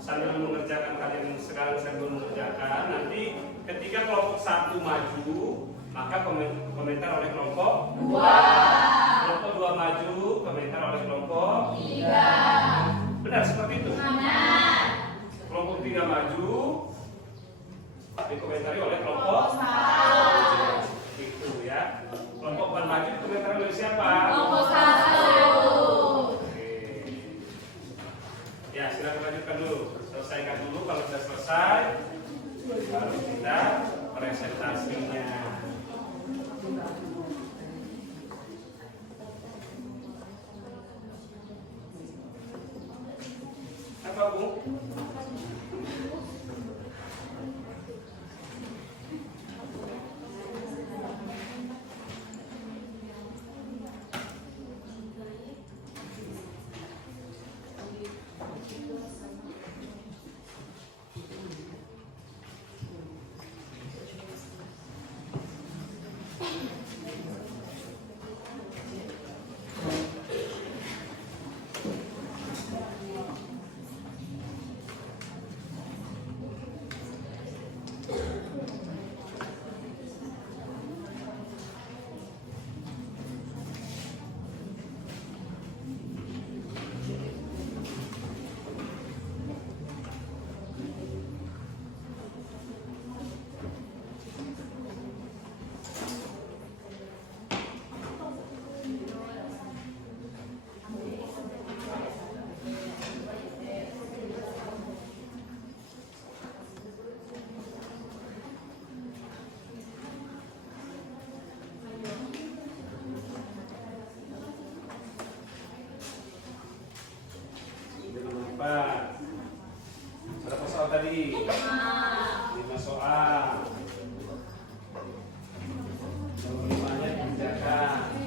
Sambil mengerjakan kalian sekarang sambil mengerjakan, nanti ketika kelompok 1 maju, maka komentar oleh kelompok 2. Kelompok 2 maju, komentar oleh kelompok 3. Benar dikomentari oleh kelompok itu ya. Kelompok ban maju dikomentari oleh siapa? Kelompok 1. Ya, silakan lanjutkan dulu. Selesaikan dulu, kalau sudah selesai baru kita presentasinya. Apa, Bu? Berapa soal tadi? 5 soal. Nomor 5-nya dikerjakan.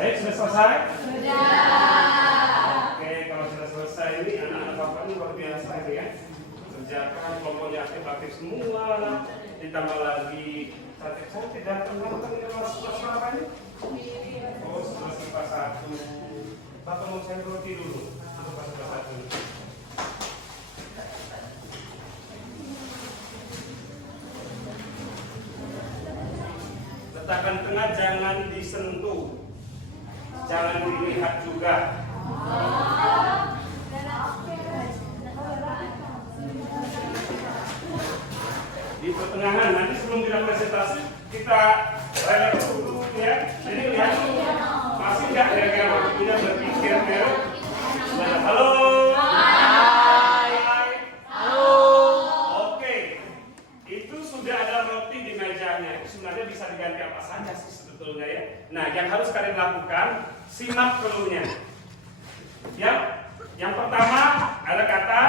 Baik, sudah selesai? Sudah. Oke, kalau sudah selesai ini anak-anak bapak ini luar biasa ini ya. Kerjakan kelompoknya aktif semua, ditambah lagi cantik-cantik dan tenang-tenang ini mas ini. Oh, sudah selesai 1. Bapak mau saya roti dulu. Untuk selesai 1. Letakkan tengah, jangan disentuh. Jangan dilihat juga. Di pertengahan, nanti sebelum kita presentasi, kita relax dulu ya. Jadi lihat, masih nggak kira-kira waktunya berpikir ya. Halo. Hai. Halo. Oke. Itu sudah ada roti di mejanya. Sebenarnya bisa diganti apa saja sih sebetulnya ya. Nah, yang harus kalian lakukan, simak cluenya. Ya, yang pertama ada kata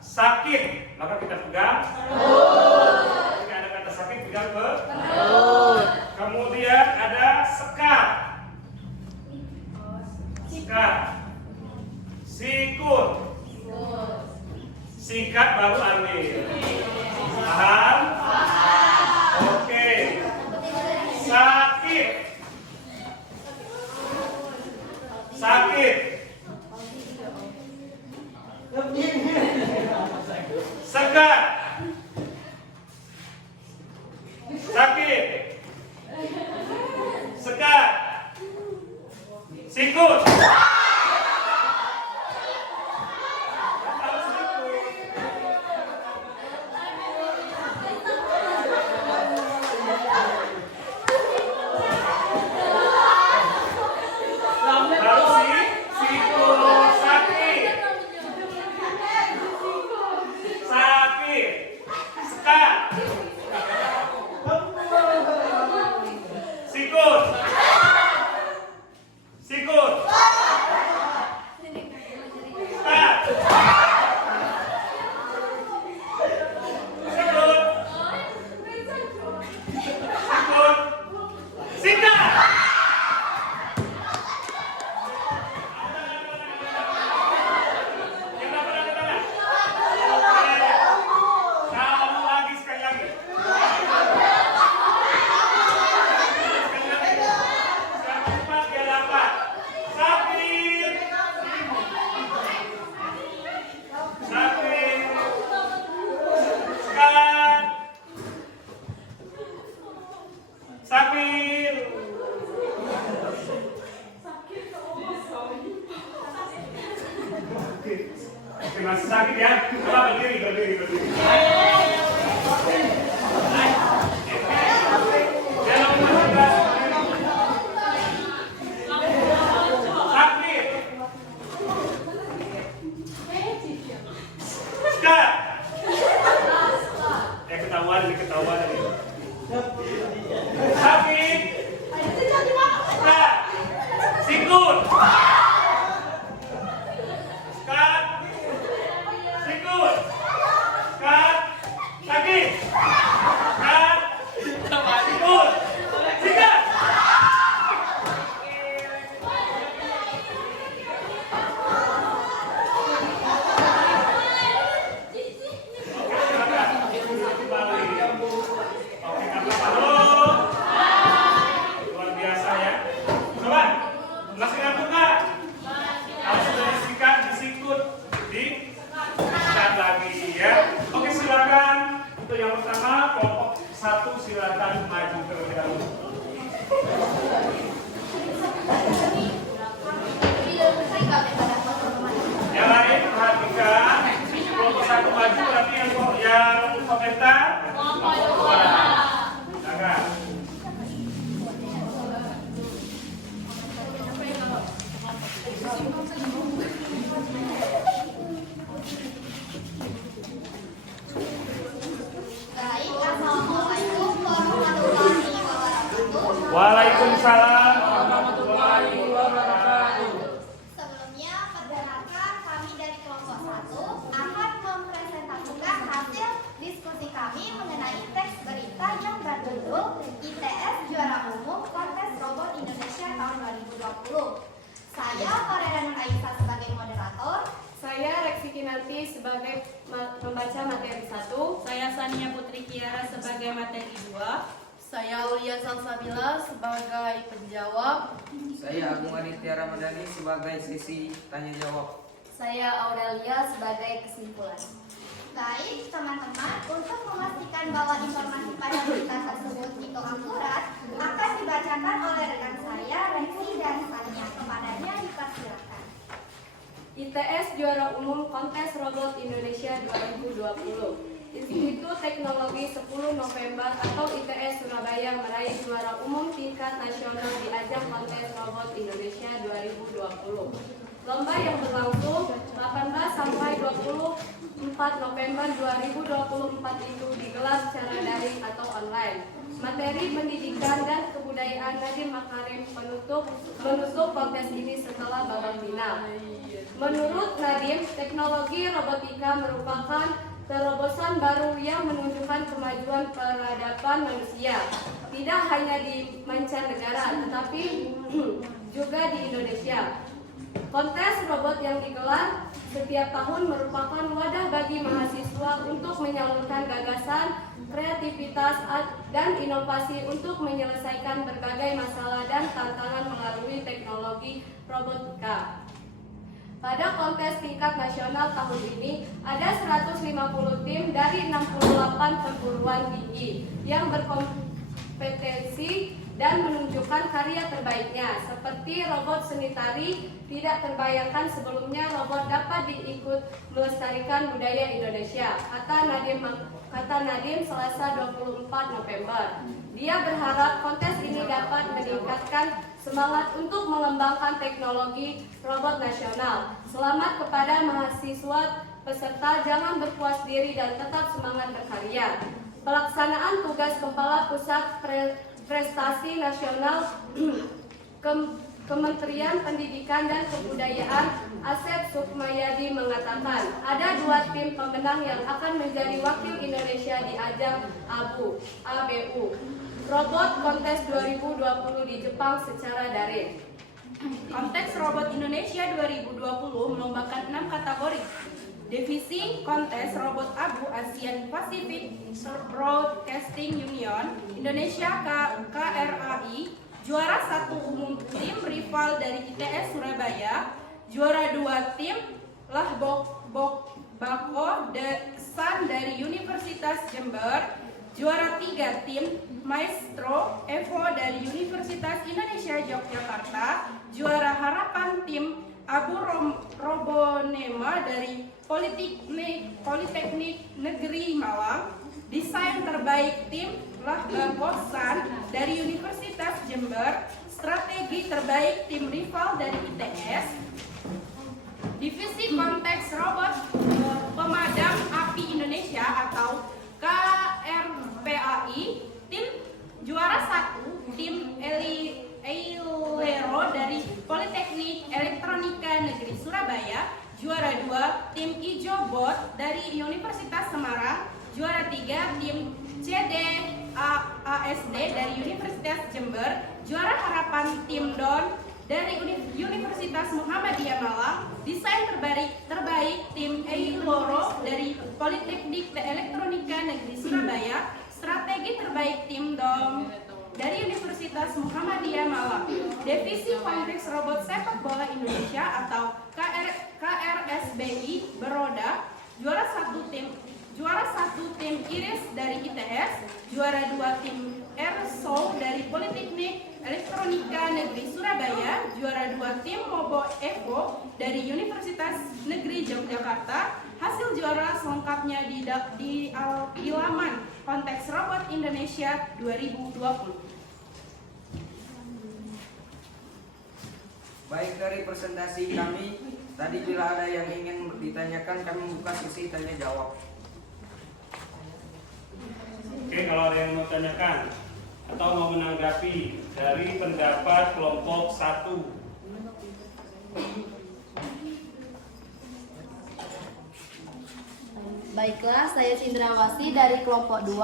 sakit, maka kita pegang perut. Jika ada kata sakit, pegang perut. Kemudian ada sekat, sikut, sikat baru ambil. Paham? Oke. Sakit. Sekat. Sakit. Sekat. Sikut. sakit ya. Coba berdiri. Jangan lupa sakit. Sekat. Ketahuan ini. Sakit. Sekat. Sikut. Sekat. Sikut. Sekat. Sakit. Sekat. Sikut. Sikat. Luar biasa ya. Coba, masih ngantuk nggak? Kalau sudah disikat, disikut, disikat lagi ya. Oke, silakan. Untuk yang pertama, kelompok 1 silakan maju terlebih dahulu. Yang lain perhatikan, kelompok 1 maju, berarti yang komentar. Silakan. Baik, assalamualaikum warahmatullahi wabarakatuh. Waalaikumsalam warahmatullahi wabarakatuh. Sebelumnya, perkenalkan kami dari kelompok 1 akan mempresentasikan hasil diskusi kami mengenai teks berita yang berjudul ITS Juara Umum Kontes Robot Indonesia tahun 2020. Saya Fareda Nur Aisyah sebagai moderator. Saya Reksi Kinanti sebagai membaca materi 1. Saya Sania Putri Kiara sebagai materi 2. Saya Aulia Salsabila sebagai penjawab. Saya Agung Aditya Ramadhani sebagai sesi tanya jawab. Saya Aurelia sebagai kesimpulan. Baik, teman-teman, untuk memastikan bahwa informasi pada berita tersebut itu akurat, akan dibacakan oleh rekan saya, Reksi dan Sania. Kepadanya dipersilakan. ITS Juara Umum Kontes Robot Indonesia 2020. Institut Teknologi 10 November atau ITS Surabaya meraih juara umum tingkat nasional di ajang kontes robot Indonesia 2020. Lomba yang berlangsung 18 sampai 24 November 2024 itu digelar secara daring atau online. Materi pendidikan dan kebudayaan Nadiem Makarim menutup kontes ini setelah babak final. Menurut Nadiem, teknologi robotika merupakan terobosan baru yang menunjukkan kemajuan peradaban manusia, tidak hanya di mancanegara, tetapi juga di Indonesia. Kontes robot yang digelar setiap tahun merupakan wadah bagi mahasiswa untuk menyalurkan gagasan, kreativitas, dan inovasi untuk menyelesaikan berbagai masalah dan tantangan melalui teknologi robotika. Pada kontes tingkat nasional tahun ini, ada 150 tim dari 68 perguruan tinggi yang berkompetensi dan menunjukkan karya terbaiknya. Seperti robot seni tari, tidak terbayangkan sebelumnya robot dapat diikut melestarikan budaya Indonesia, kata Nadiem Selasa 24 November. Dia berharap kontes ini dapat meningkatkan semangat untuk mengembangkan teknologi robot nasional. Selamat kepada mahasiswa peserta, jangan berpuas diri dan tetap semangat berkarya. Pelaksanaan tugas Kepala Pusat Prestasi Nasional Kementerian Pendidikan dan Kebudayaan Asep Sukmayadi mengatakan ada 2 tim pemenang yang akan menjadi wakil Indonesia di ajang ABU Robot Kontes 2020 di Jepang secara daring. Kontes Robot Indonesia 2020 melombakan 6 kategori. Divisi Kontes Robot ABU Asian Pacific Broadcasting Union Indonesia KRAI, juara 1 umum tim rival dari ITS Surabaya, juara 2 tim Bako Deksan dari Universitas Jember, juara 3 tim Maestro Evo dari Universitas Indonesia Yogyakarta, juara harapan tim Abu Robonema dari Politeknik Negeri Malang, desain terbaik tim Kosan dari Universitas Jember, strategi terbaik tim rival dari ITS, divisi konteks robot pemadam api Indonesia atau KRPAI, tim juara 1 tim Eilero dari Politeknik Elektronika Negeri Surabaya, juara 2 tim Ijobot dari Universitas Semarang, juara 3 tim CDASD dari Universitas Jember, juara harapan tim DON dari Universitas Muhammadiyah Malang, desain terbaik tim Eiloro dari Politeknik Elektronika Negeri Surabaya, strategi terbaik tim DOM dari Universitas Muhammadiyah Malang, divisi konteks robot sepak bola Indonesia atau KRSBI Beroda, juara 1 tim Iris dari ITS, juara 2 tim Erso dari Politeknik Elektronika Negeri Surabaya, juara 2 tim Mobo Evo dari Universitas Negeri Yogyakarta. Hasil juara selengkapnya di Ilaman Konteks Robot Indonesia 2020. Baik, dari presentasi kami tadi, bila ada yang ingin ditanyakan, kami buka sesi tanya jawab. Oke, kalau ada yang mau tanyakan atau mau menanggapi dari pendapat kelompok 1. Baiklah, saya Cindrawasi dari kelompok 2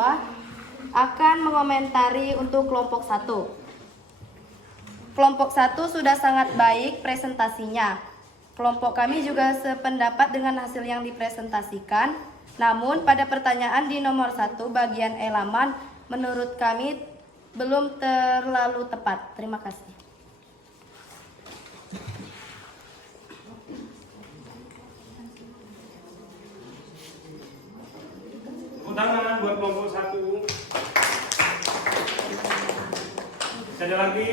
akan mengomentari untuk kelompok 1. Kelompok 1 sudah sangat baik presentasinya. Kelompok kami juga sependapat dengan hasil yang dipresentasikan. Namun pada pertanyaan di nomor 1 bagian eleman menurut kami belum terlalu tepat. Terima kasih. Tangan buat kelompok 1. Ada lagi?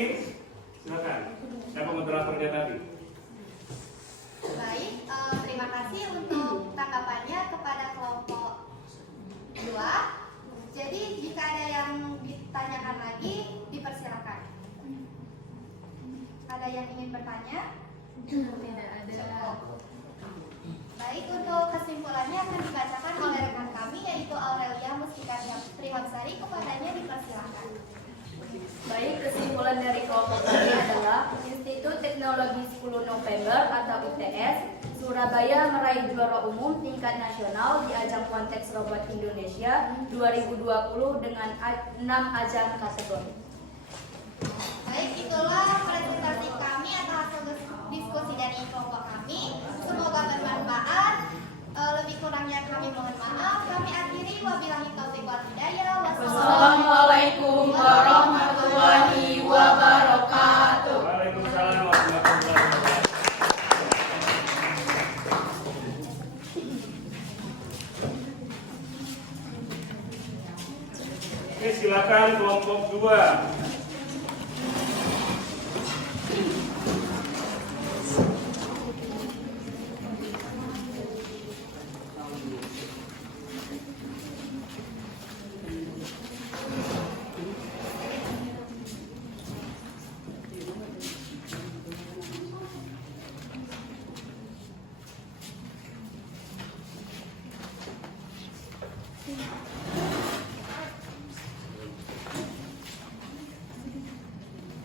Silakan. Siapa moderatornya tadi? Baik, terima kasih untuk tanggapannya kepada kelompok 2. Jadi jika ada yang ditanyakan lagi, dipersilakan. Ada yang ingin bertanya? Tidak ada. Baik, untuk kesimpulannya akan dibacakan oleh rekan kami, yaitu Aurelia Mustika Trihamsari. Kepadanya dipersilakan. Baik, kesimpulan dari kelompok kami adalah Institut Teknologi 10 November atau ITS Surabaya meraih juara umum tingkat nasional di ajang konteks robot Indonesia 2020 dengan 6 ajang kategori. Baik, itulah presentasi kami atau hasil diskusi dari kelompok kami. Semoga bermanfaat. Lebih kurangnya kami mohon maaf. Kami akhiri, wabillahi taufiq wal hidayah. Wassalamualaikum warahmatullahi wabarakatuh. Waalaikumsalam warahmatullahi wabarakatuh. Oke, silakan kelompok 2.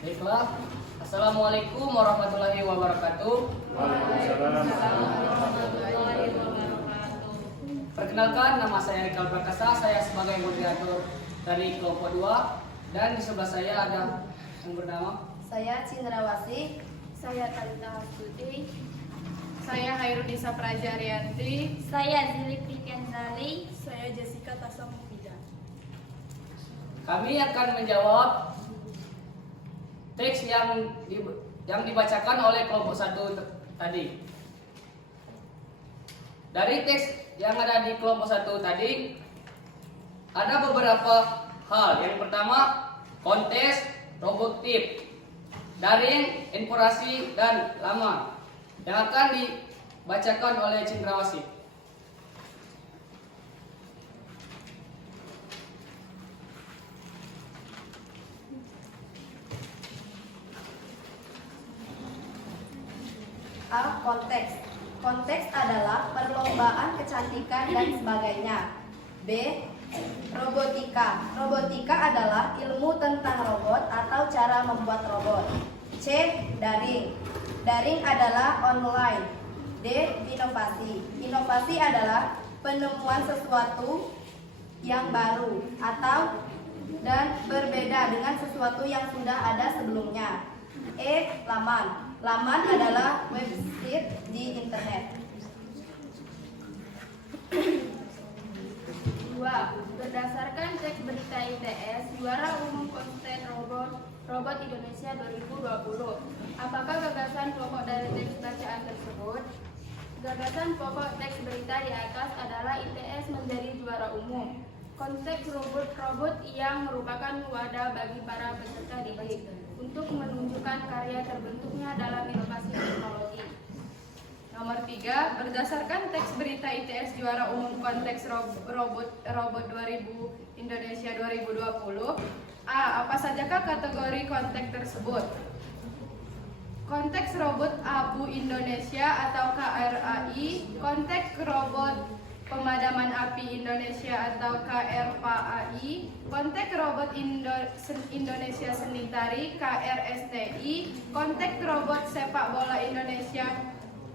Baiklah, Assalamualaikum warahmatullahi wabarakatuh. Perkenalkan, nama saya Rikal Prakasa. Saya sebagai moderator dari kelompok 2. Dan di sebelah saya ada yang bernama Saya Cindrawasi. Saya Talita Hastuti. Saya Hairunisa Prajaryanti. Saya Zili Pritianzali. Saya Jessica Tasamufida. Kami akan menjawab teks yang dibacakan oleh kelompok 1 tadi. Dari teks yang ada di kelompok 1 tadi, ada beberapa hal. Yang pertama, kontes, robotik, daring, informasi, dan lama. yang akan dibacakan oleh Cendrawasih. A. Konteks. Konteks adalah perlombaan kecantikan dan sebagainya. B. Robotika. Robotika adalah ilmu tentang robot atau cara membuat robot. C. Daring. Daring adalah online. D. Inovasi. Inovasi adalah penemuan sesuatu yang baru atau dan berbeda dengan sesuatu yang sudah ada sebelumnya. E. Laman. Laman adalah website di internet. 2. Berdasarkan teks berita ITS, juara umum konten robot Indonesia 2020. Apakah gagasan pokok dari teks bacaan tersebut? Gagasan pokok teks berita di atas adalah ITS menjadi juara umum. Konteks robot yang merupakan wadah bagi para peserta didik untuk menunjukkan karya terbentuknya dalam inovasi teknologi. Nomor 3, berdasarkan teks berita ITS juara umum konteks robot 2000 Indonesia 2020. A. Apa sajakah kategori konteks tersebut? Konteks robot Abu Indonesia atau KRAI, konteks robot pemadaman api Indonesia atau KRPAI, konteks robot Indonesia Seni Tari KRSTI, konteks robot sepak bola Indonesia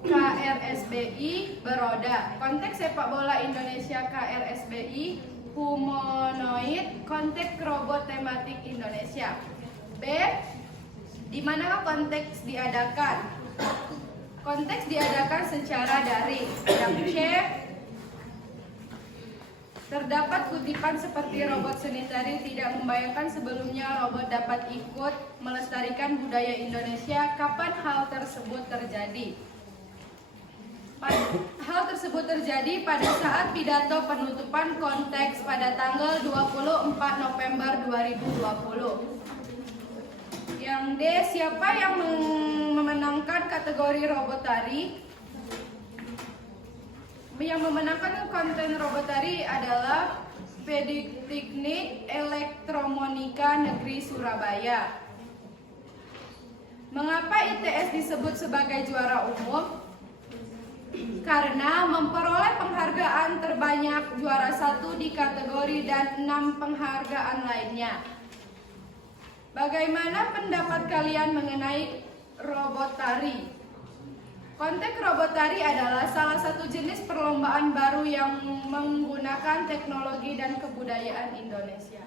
KRSBI beroda, konteks sepak bola Indonesia KRSBI humanoid, konteks robot tematik Indonesia. B. Di manakah konteks diadakan? Konteks diadakan secara daring. Yang C. Terdapat kutipan seperti robot seni tari tidak membayangkan sebelumnya robot dapat ikut melestarikan budaya Indonesia. Kapan hal tersebut terjadi? Hal tersebut terjadi pada saat pidato penutupan konteks pada tanggal 24 November 2020. Yang D. Siapa yang memenangkan kategori robot tari? Yang memenangkan konten robot tari adalah Politeknik Elektromonika Negeri Surabaya. Mengapa ITS disebut sebagai juara umum? Karena memperoleh penghargaan terbanyak, juara 1 di kategori dan 6 penghargaan lainnya. Bagaimana pendapat kalian mengenai robot tari? Konteks robot tari adalah salah satu jenis perlombaan baru yang menggunakan teknologi dan kebudayaan Indonesia.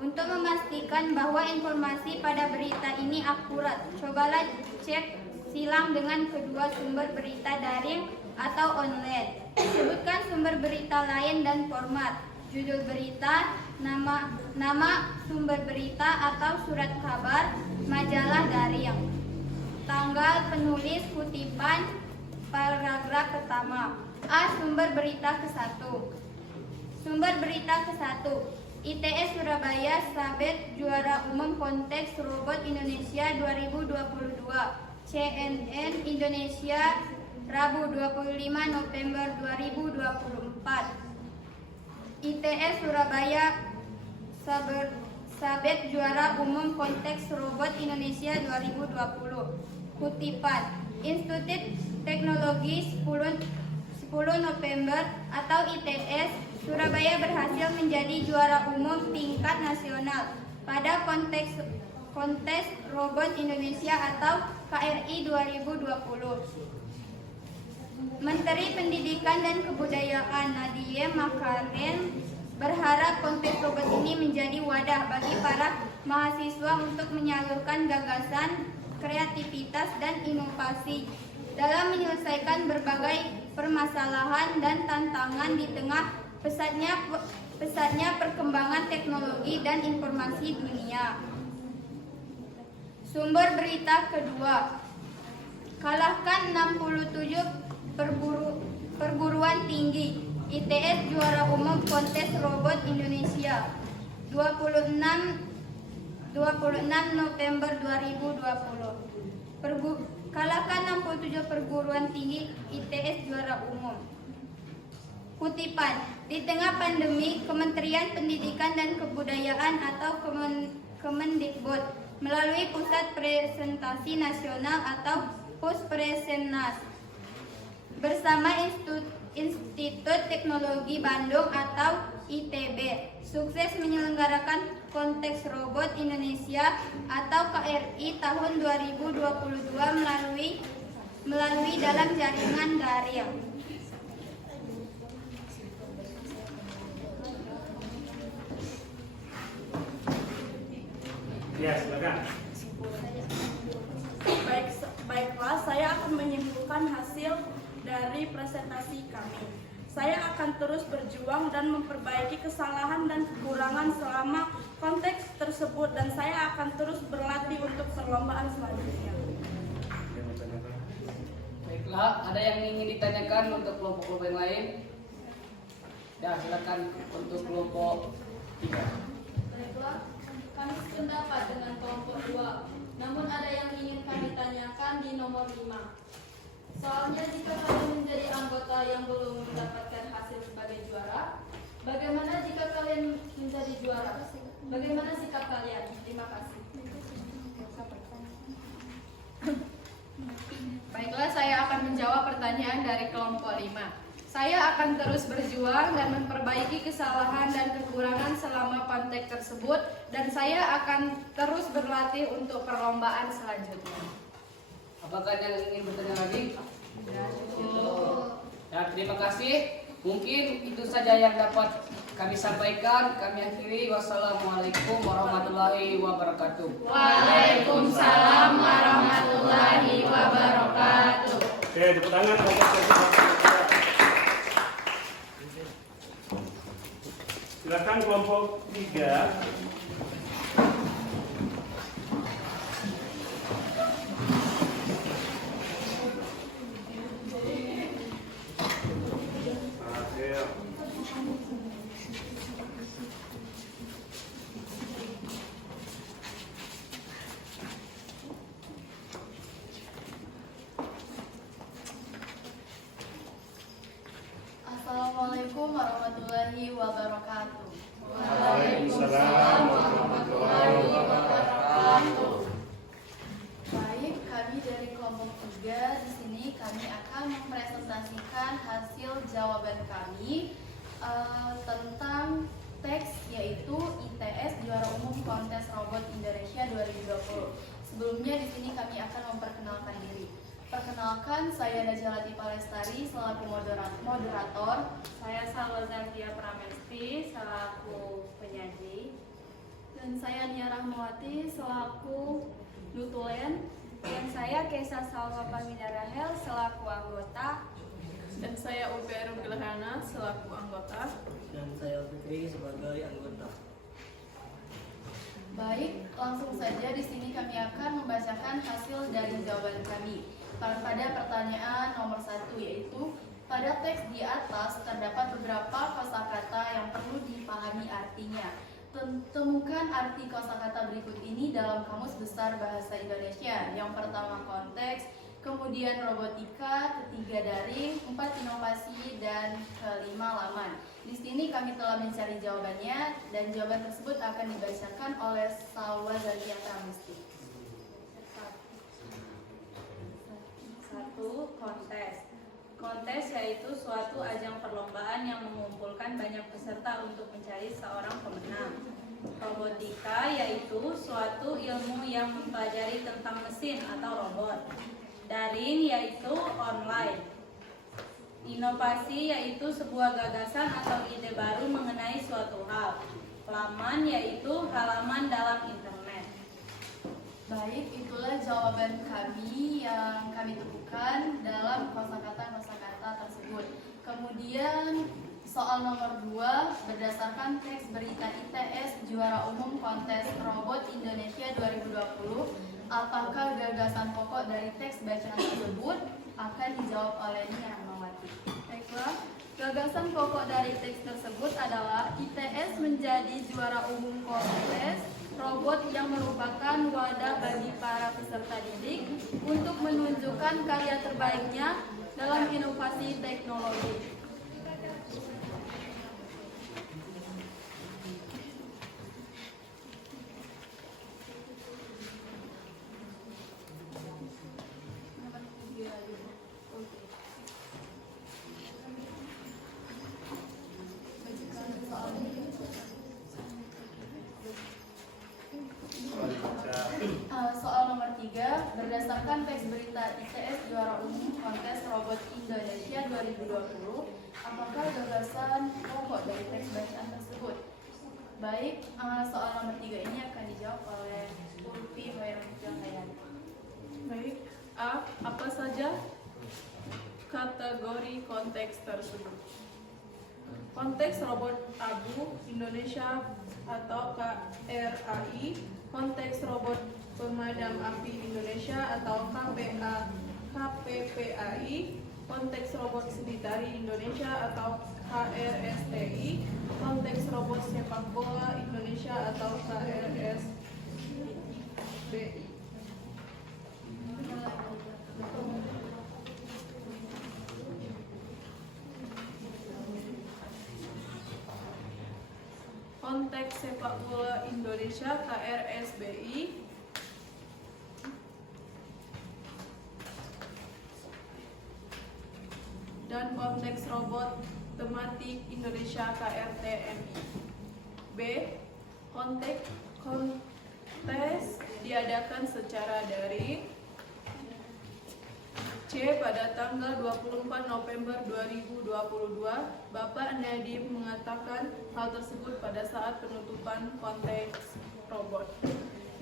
Untuk memastikan bahwa informasi pada berita ini akurat, cobalah cek silang dengan kedua sumber berita daring atau online. Sebutkan sumber berita lain dan format, judul berita, nama sumber berita atau surat kabar, majalah daring, tanggal penulis, kutipan, paragraf pertama. A. Sumber berita ke-1. Sumber berita ke-1. ITS Surabaya Sabet juara umum konteks robot Indonesia 2022. CNN Indonesia Rabu 25 November 2024. ITS Surabaya Sabet juara umum konteks robot Indonesia 2020. Kutipan Institut Teknologi 10 November atau ITS Surabaya berhasil menjadi juara umum tingkat nasional pada kontes robot Indonesia atau KRI 2020. Menteri Pendidikan dan Kebudayaan Nadiem Makarim berharap kontes robot ini menjadi wadah bagi para mahasiswa untuk menyalurkan gagasan, kreativitas, dan inovasi dalam menyelesaikan berbagai permasalahan dan tantangan di tengah pesatnya perkembangan teknologi dan informasi dunia. Sumber berita kedua. Kalahkan 67 perguruan tinggi. ITS juara umum kontes robot Indonesia. 26 November 2020. Kalahkan 67 perguruan tinggi. ITS juara umum. Kutipan. Di tengah pandemi, Kementerian Pendidikan dan Kebudayaan atau Kemendikbud melalui Pusat Presentasi Nasional atau Puspresennas bersama Institut Teknologi Bandung atau ITB sukses menyelenggarakan Kontes Robot Indonesia atau KRI tahun 2022 melalui dalam jaringan daring. Ya, silakan. Baiklah, saya akan menyimpulkan hasil dari presentasi kami. Saya akan terus berjuang dan memperbaiki kesalahan dan kekurangan selama konteks tersebut, dan saya akan terus berlatih untuk perlombaan selanjutnya. Baiklah, ada yang ingin ditanyakan untuk kelompok-kelompok yang lain? Ya, silakan untuk kelompok 3. Baiklah, kami sependapat dengan kelompok 2. Namun ada yang ingin kami tanyakan di nomor 5. Soalnya jika kalian menjadi anggota yang belum mendapatkan hasil sebagai juara, bagaimana jika kalian menjadi juara? Bagaimana sikap kalian? Terima kasih. Baiklah, saya akan menjawab pertanyaan dari kelompok 5. Saya akan terus berjuang dan memperbaiki kesalahan dan kekurangan selama konteks tersebut, dan saya akan terus berlatih untuk perlombaan selanjutnya. Apakah ada yang ingin bertanya lagi? Ya, terima kasih. Mungkin itu saja yang dapat kami sampaikan. Kami akhiri. Wassalamualaikum warahmatullahi wabarakatuh. Waalaikumsalam warahmatullahi wabarakatuh. Oke, tepuk tangan untuk silakan kelompok 3. Assalamualaikum warahmatullahi wabarakatuh. Waalaikumsalam warahmatullahi wabarakatuh. Baik, kami dari kelompok 3 di sini kami akan mempresentasikan hasil jawaban kami tentang teks, yaitu ITS juara umum kontes robot Indonesia 2020. Sebelumnya di sini kami akan memperkenalkan diri. Perkenalkan, saya Najwa Latifah Lestari selaku moderator. Saya Salwa Zakia Pramesti selaku penyaji. Dan saya Nia Rahmawati selaku Nutulen. Dan saya Kesa Salwa Pamida Rahel selaku anggota. Dan saya UPR Bilhana selaku anggota. Dan saya Fikri sebagai anggota. Baik, langsung saja di sini kami akan membacakan hasil dari jawaban kami. Pada pertanyaan nomor 1, yaitu pada teks di atas terdapat beberapa kosakata yang perlu dipahami artinya. Temukan arti kosakata berikut ini dalam Kamus Besar Bahasa Indonesia. Yang pertama konteks, kemudian robotika, ketiga daring, 4 inovasi, dan kelima laman. Di sini kami telah mencari jawabannya, dan jawaban tersebut akan dibacakan oleh Salwa Zakia Pramesti. 1. Kontes. Kontes yaitu suatu ajang perlombaan yang mengumpulkan banyak peserta untuk mencari seorang pemenang. Robotika yaitu suatu ilmu yang mempelajari tentang mesin atau robot. Daring yaitu online. Inovasi yaitu sebuah gagasan atau ide baru mengenai suatu hal. Laman yaitu halaman dalam internet. Baik, itulah jawaban kami yang kami temukan dalam kosakata-kosakata tersebut. Kemudian soal nomor 2, berdasarkan teks berita ITS juara umum kontes robot Indonesia 2020, Apakah gagasan pokok dari teks bacaan tersebut? Akan dijawab oleh Nia Rahmawati. Baiklah, gagasan pokok dari teks tersebut adalah ITS menjadi juara umum kontes robot yang merupakan wadah bagi para peserta didik untuk menunjukkan karya terbaiknya dalam inovasi teknologi. Soal nomor 3, berdasarkan teks berita ITS juara umum kontes robot Indonesia 2020, apakah gagasan pokok dari teks bacaan tersebut? Baik, soal nomor 3 ini akan dijawab oleh Ulfi Hoyrul-Jangkayani. Baik, A. Apa saja kategori konteks tersebut? Konteks robot abu Indonesia atau KRAI, konteks robot pemadam api Indonesia atau KPPAI, konteks robot seni tari Indonesia atau KRSTI, konteks robot sepak bola Indonesia atau KRSBI. Konteks sepak bola Indonesia KRSBI, dan konteks robot tematik Indonesia KRTMI. B. Kontes diadakan secara daring. C. Pada tanggal 24 November 2022, Bapak Nadiem mengatakan hal tersebut pada saat penutupan konteks robot.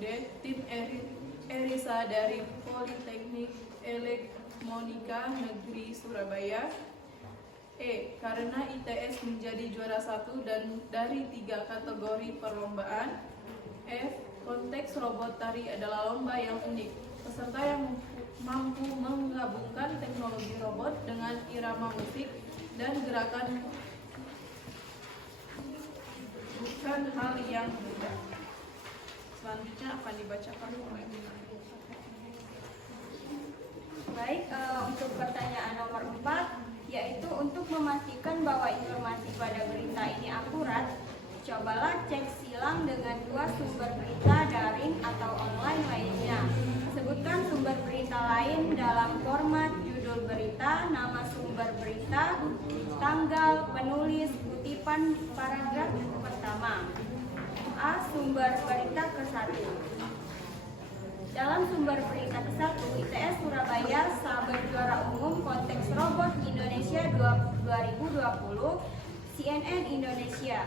D. Tim Erisa dari Politeknik Elektronika Negeri Surabaya. E. Karena ITS menjadi juara 1 dan dari 3 kategori perlombaan. F. Konteks robot tari adalah lomba yang unik. Peserta yang mampu menggabungkan teknologi robot dengan irama musik dan gerakan bukan hal yang mudah. Selanjutnya akan dibacakan oleh Baik, untuk pertanyaan nomor 4, yaitu untuk memastikan bahwa informasi pada berita ini akurat, cobalah cek silang dengan 2 sumber berita daring atau online lainnya. Sebutkan sumber berita lain dalam format judul berita, nama sumber berita, tanggal, penulis, kutipan paragraf pertama. A. Sumber berita ke-1. Dalam sumber berita ke-1, ITS Surabaya sahabat juara umum konteks robot Indonesia 2020, CNN Indonesia.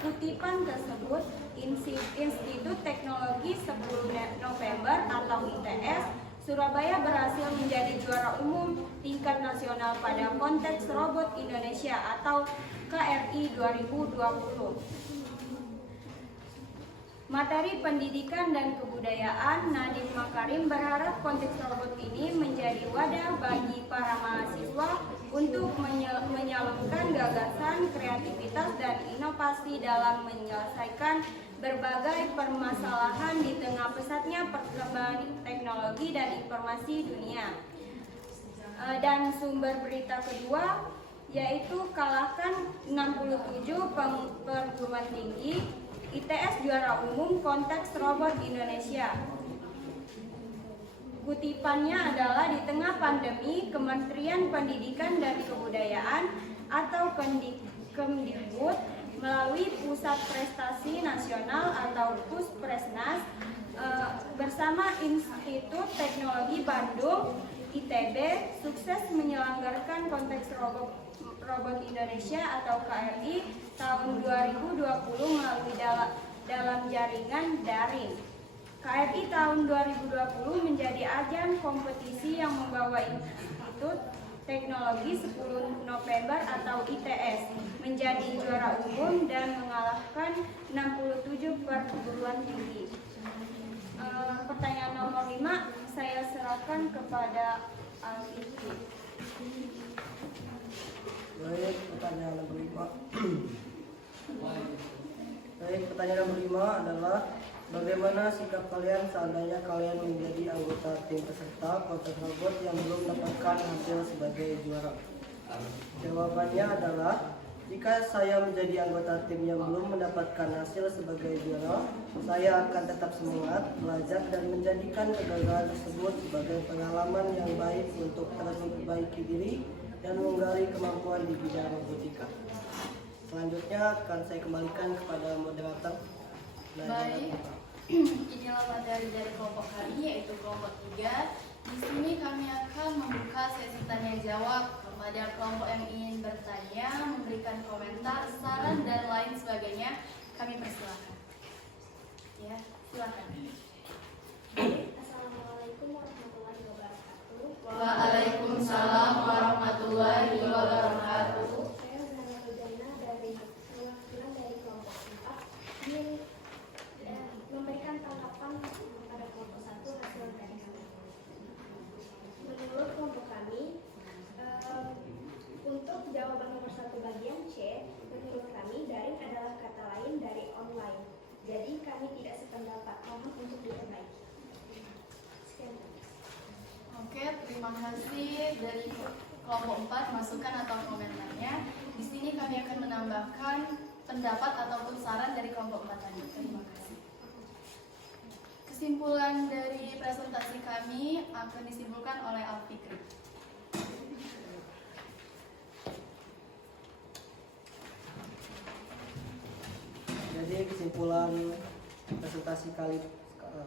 Kutipan tersebut, Institut Teknologi 10 November atau ITS Surabaya berhasil menjadi juara umum tingkat nasional pada konteks robot Indonesia atau KRI 2020. Materi pendidikan dan kebudayaan, Nadiem Makarim berharap konteks robot ini menjadi wadah bagi para mahasiswa untuk menyalurkan gagasan, kreativitas, dan inovasi dalam menyelesaikan berbagai permasalahan di tengah pesatnya perkembangan teknologi dan informasi dunia. Dan sumber berita kedua yaitu kalahkan 67 perguruan tinggi ITS juara umum konteks robot Indonesia. Kutipannya adalah di tengah pandemi, Kementerian Pendidikan dan Kebudayaan atau Kemdikbud melalui Pusat Prestasi Nasional atau Puspresnas bersama Institut Teknologi Bandung ITB sukses menyelenggarakan konteks robot Indonesia atau KRI tahun 2020 melalui dalam jaringan daring. KRI tahun 2020 menjadi ajang kompetisi yang membawa Institut Teknologi 10 November atau ITS menjadi juara umum dan mengalahkan 67 perguruan tinggi. Pertanyaan nomor 5 saya serahkan kepada Alfitri. Baik, pertanyaan nomor 5. Baik, pertanyaan nomor 5 adalah bagaimana sikap kalian seandainya kalian menjadi anggota tim peserta kontes robot yang belum mendapatkan hasil sebagai juara? Jawabannya adalah jika saya menjadi anggota tim yang belum mendapatkan hasil sebagai juara, saya akan tetap semangat, belajar, dan menjadikan kegagalan tersebut sebagai pengalaman yang baik untuk terus memperbaiki diri dan menggali kemampuan di bidang robotika. Selanjutnya akan saya kembalikan kepada moderator. Baik, inilah materi dari kelompok kami, yaitu kelompok 3. Di sini kami akan membuka sesi tanya jawab kepada kelompok yang ingin bertanya, memberikan komentar, saran, dan lain sebagainya. Kami persilakan. Ya, silakan. Assalamualaikum warahmatullahi wabarakatuh. Waalaikumsalam warahmatullahi wabarakatuh. Saya Zana Rojana dari perwakilan dari kelompok 4 ingin memberikan tanggapan pada kelompok 1 hasil dari kami. Menurut kelompok kami, untuk jawaban nomor 1 bagian C, menurut kami daring adalah kata lain dari online. Jadi kami tidak sependapat, mohon untuk diperbaiki. Sekian. Oke, terima kasih dari kelompok 4 masukan atau komentarnya. Di sini kami akan menambahkan pendapat ataupun saran dari kelompok 4 tadi. Terima kasih. Kesimpulan dari presentasi kami akan disimpulkan oleh Alfikri. Jadi kesimpulan presentasi kali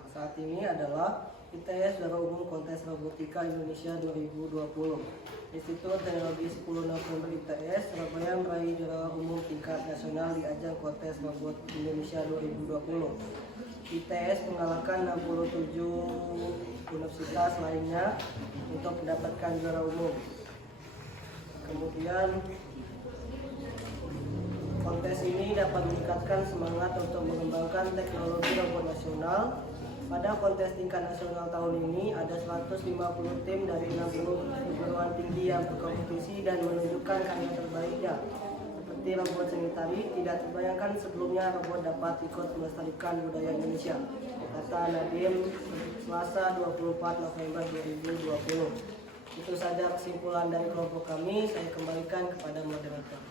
saat ini adalah ITS Juara Umum Kontes Robotika Indonesia 2020. Institut Teknologi 10 November ITS Surabaya meraih juara umum tingkat nasional di ajang Kontes Robot Indonesia 2020. ITS mengalahkan 67 universitas lainnya untuk mendapatkan juara umum. Kemudian kontes ini dapat meningkatkan semangat untuk mengembangkan teknologi robot nasional. Pada kontes tingkat nasional tahun ini ada 150 tim dari 60 perguruan tinggi yang berkompetisi dan menunjukkan karya terbaiknya. Seperti robot seni tari, tidak terbayangkan sebelumnya robot dapat ikut melestarikan budaya Indonesia, kata Nadiem Selasa 24 November 2020. Itu saja kesimpulan dari kelompok kami. Saya kembalikan kepada moderator.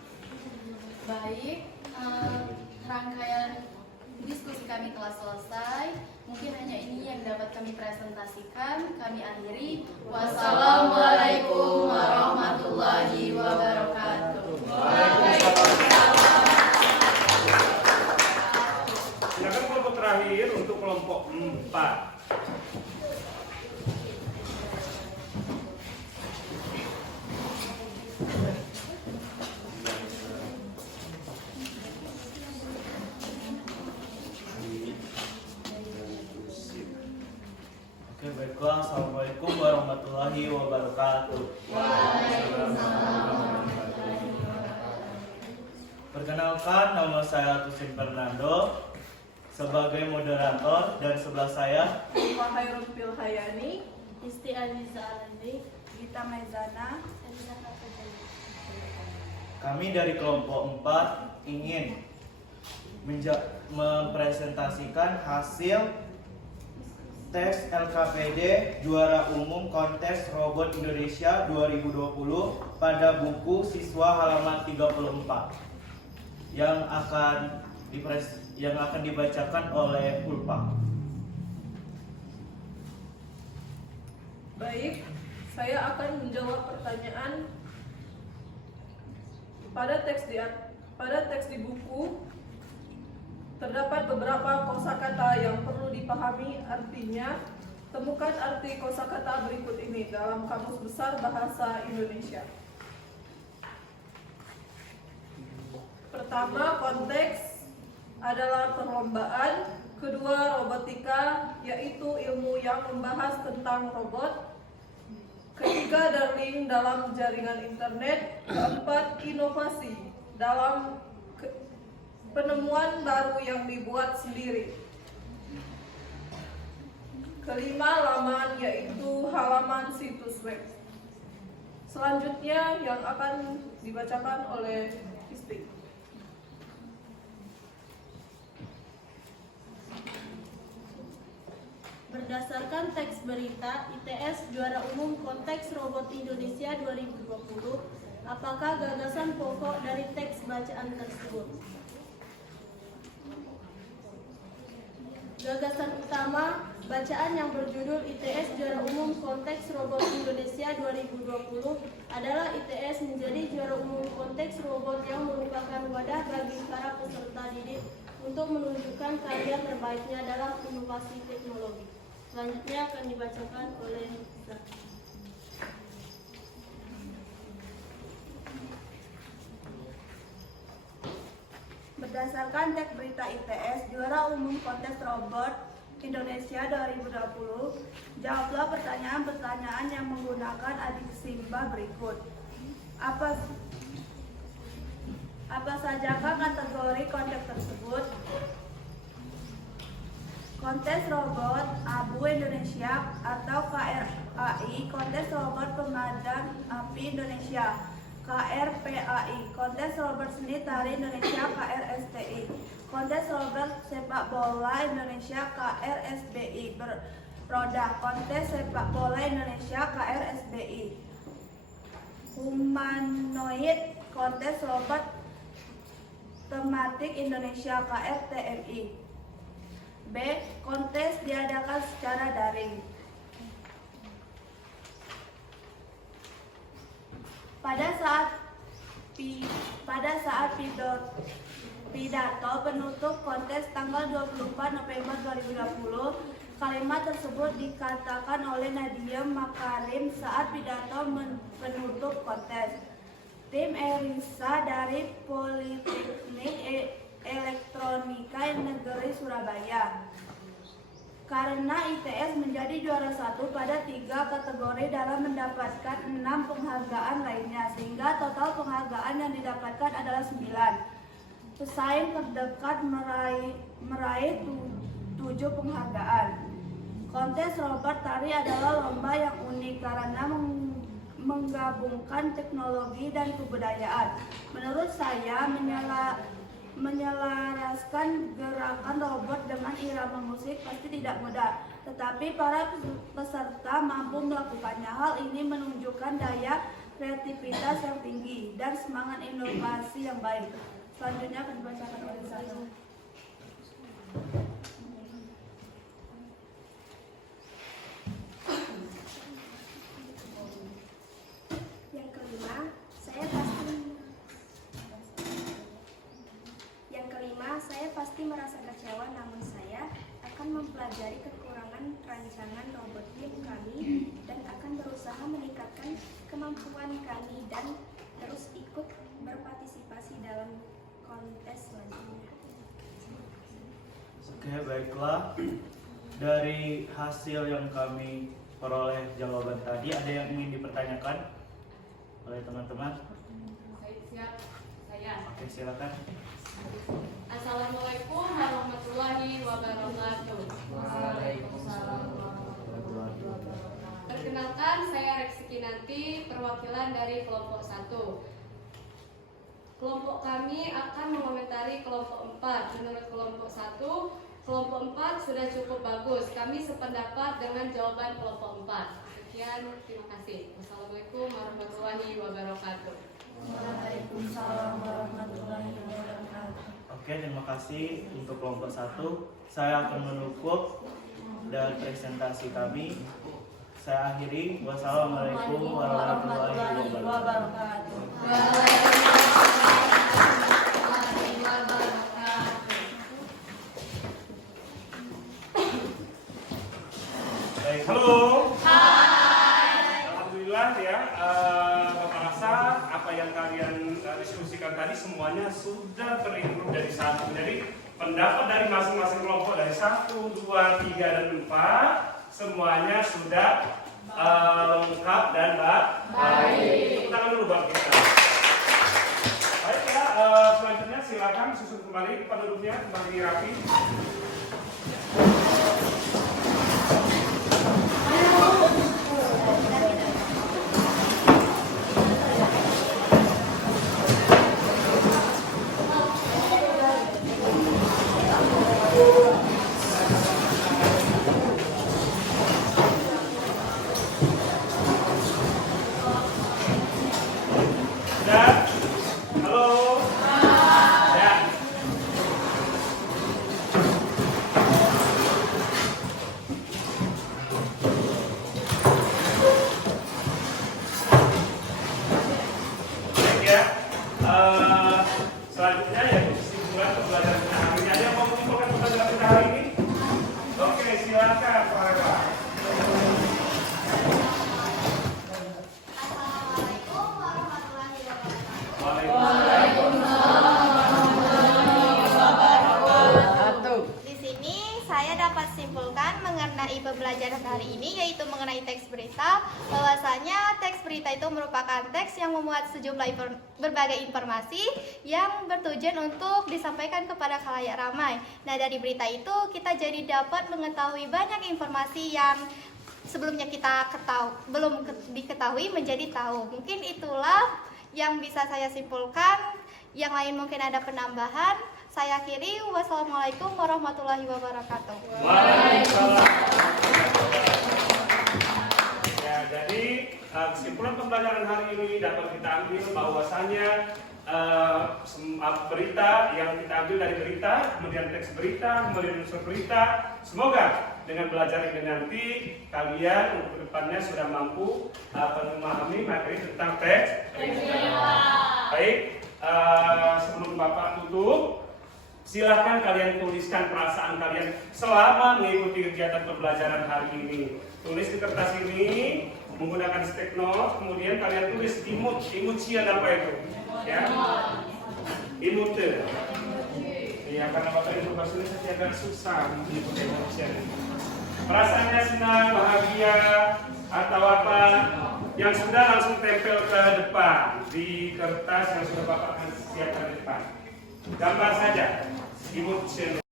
Baik, rangkaian diskusi kami telah selesai. Mungkin hanya ini yang dapat kami presentasikan. Kami akhiri. Wassalamualaikum warahmatullahi wabarakatuh. Silakan kelompok terakhir untuk kelompok 4. Oke, baiklah. Assalamualaikum warahmatullahi wabarakatuh. Perkenalkan, nama saya Tusin Fernando sebagai moderator, dan sebelah saya Wahairul Pilhayani, Isti Aliza Alandi, Gita Mezana, kami dari kelompok 4 ingin mempresentasikan hasil tes LKPD Juara Umum Kontes Robot Indonesia 2020 pada buku siswa halaman 34 yang akan dibacakan oleh Ulfa. Baik, saya akan menjawab pertanyaan. Pada teks di buku terdapat beberapa kosakata yang perlu dipahami artinya. Temukan arti kosakata berikut ini dalam Kamus Besar Bahasa Indonesia. Pertama, konteks adalah perlombaan. Kedua, robotika, yaitu ilmu yang membahas tentang robot. Ketiga, darling dalam jaringan internet. Keempat, inovasi dalam penemuan baru yang dibuat sendiri. Kelima, laman, yaitu halaman situs web. Selanjutnya yang akan dibacakan oleh Isti. Berdasarkan teks berita ITS Juara Umum Konteks Robot Indonesia 2020, apakah gagasan pokok dari teks bacaan tersebut? Gagasan utama bacaan yang berjudul ITS Juara Umum Konteks Robot Indonesia 2020 adalah ITS menjadi juara umum konteks robot yang merupakan wadah bagi para peserta didik untuk menunjukkan karya terbaiknya dalam inovasi teknologi. Selanjutnya akan dibacakan oleh Zak. Berdasarkan teks berita ITS Juara Umum Kontes Robot Indonesia 2020, jawablah pertanyaan-pertanyaan yang menggunakan adiksimba berikut. Apa sajakah kategori kontes tersebut? Kontes Robot Abu Indonesia atau KRAI, Kontes Robot Pemadam Api Indonesia KRPAI, Kontes Robot Seni Tari Indonesia KRSTI, Kontes Robot Sepak Bola Indonesia KRSBI, Roda, Kontes Sepak Bola Indonesia KRSBI, Humanoid, Kontes Robot Tematik Indonesia KRTMI. B. Kontes diadakan secara daring. Pada saat pidato penutup kontes tanggal 24 November 2020, kalimat tersebut dikatakan oleh Nadiem Makarim saat pidato penutup kontes. Tim Elisa dari Politeknik Elektronika Negeri Surabaya. Karena ITS menjadi juara satu pada 3 kategori dalam mendapatkan 6 penghargaan lainnya, sehingga total penghargaan yang didapatkan adalah 9. Pesaing terdekat meraih 7 penghargaan. Kontes robot tari adalah lomba yang unik karena menggabungkan teknologi dan kebudayaan. Menurut saya, menyelaraskan gerakan robot dengan irama musik pasti tidak mudah, tetapi para peserta mampu melakukannya. Hal ini menunjukkan daya kreativitas yang tinggi dan semangat inovasi yang baik. Selanjutnya akan dibacakan oleh saya. Saya pasti merasa kecewa, namun saya akan mempelajari kekurangan rancangan robot tim kami dan akan berusaha meningkatkan kemampuan kami dan terus ikut berpartisipasi dalam kontes selanjutnya. Oke, baiklah. Dari hasil yang kami peroleh jawaban tadi, ada yang ingin dipertanyakan oleh teman-teman? Siap, saya. Oke, silakan. Assalamualaikum warahmatullahi wabarakatuh. Waalaikumsalam. Perkenalkan, saya Reksi Kinanti, perwakilan dari kelompok 1. Kelompok kami akan mengomentari kelompok 4. Menurut kelompok 1, kelompok 4 sudah cukup bagus. Kami sependapat dengan jawaban kelompok 4. Sekian, terima kasih. Wassalamualaikum warahmatullahi wabarakatuh. Waalaikumsalam warahmatullahi wabarakatuh. Oke, terima kasih untuk kelompok 1. Saya akan menutup dari presentasi kami. Saya akhiri. Wassalamualaikum warahmatullahi wabarakatuh. Baik, halo. Alhamdulillah ya, Bapak rasa apa yang kalian diskusikan tadi semuanya sudah terinput dari satu. Jadi pendapat dari masing-masing kelompok dari 1, 2, 3, dan 4 semuanya sudah lengkap dan baik. Tepuk tangan dulu buat kita. Baik ya, selanjutnya silakan susun kembali penduduknya, kembali rapi. Sudah? Halo? Ya. Baik ya. Selanjutnya yaitu kesimpulan pembelajaran kita hari ini. Ada yang mau menyimpulkan pembelajaran kita hari ini? Oke, silakan Pak Rewa. Di sini saya dapat simpulkan mengenai pembelajaran hari ini, yaitu mengenai teks berita, bahwasanya teks berita itu merupakan teks yang memuat sejumlah berbagai informasi yang bertujuan untuk disampaikan kepada khalayak ramai. Nah, dari berita itu kita jadi dapat mengetahui banyak informasi yang sebelumnya kita belum diketahui menjadi tahu. Mungkin itulah yang bisa saya simpulkan. Yang lain mungkin ada penambahan. Saya akhiri. Wassalamualaikum warahmatullahi wabarakatuh. Waalaikumsalam. Ya, jadi kesimpulan pembelajaran hari ini dapat kita ambil bahwasanya berita yang kita ambil dari berita, kemudian teks berita, kemudian unsur berita. Semoga dengan belajar ini nanti kalian untuk kedepannya sudah mampu memahami materi tentang teks berita. Baik, sebelum Bapak tutup, silahkan kalian tuliskan perasaan kalian selama mengikuti kegiatan pembelajaran hari ini. Tulis di kertas ini menggunakan stick note, kemudian kalian tulis emojian apa itu? Ya, emote. Iya, karena Bapak Ibu bahasa Indonesia agak susah menyebut emojian. Perasaannya senang, bahagia, atau apa yang sudah langsung tempel ke depan di kertas yang sudah Bapak siapkan di depan. Gambar saja emotion.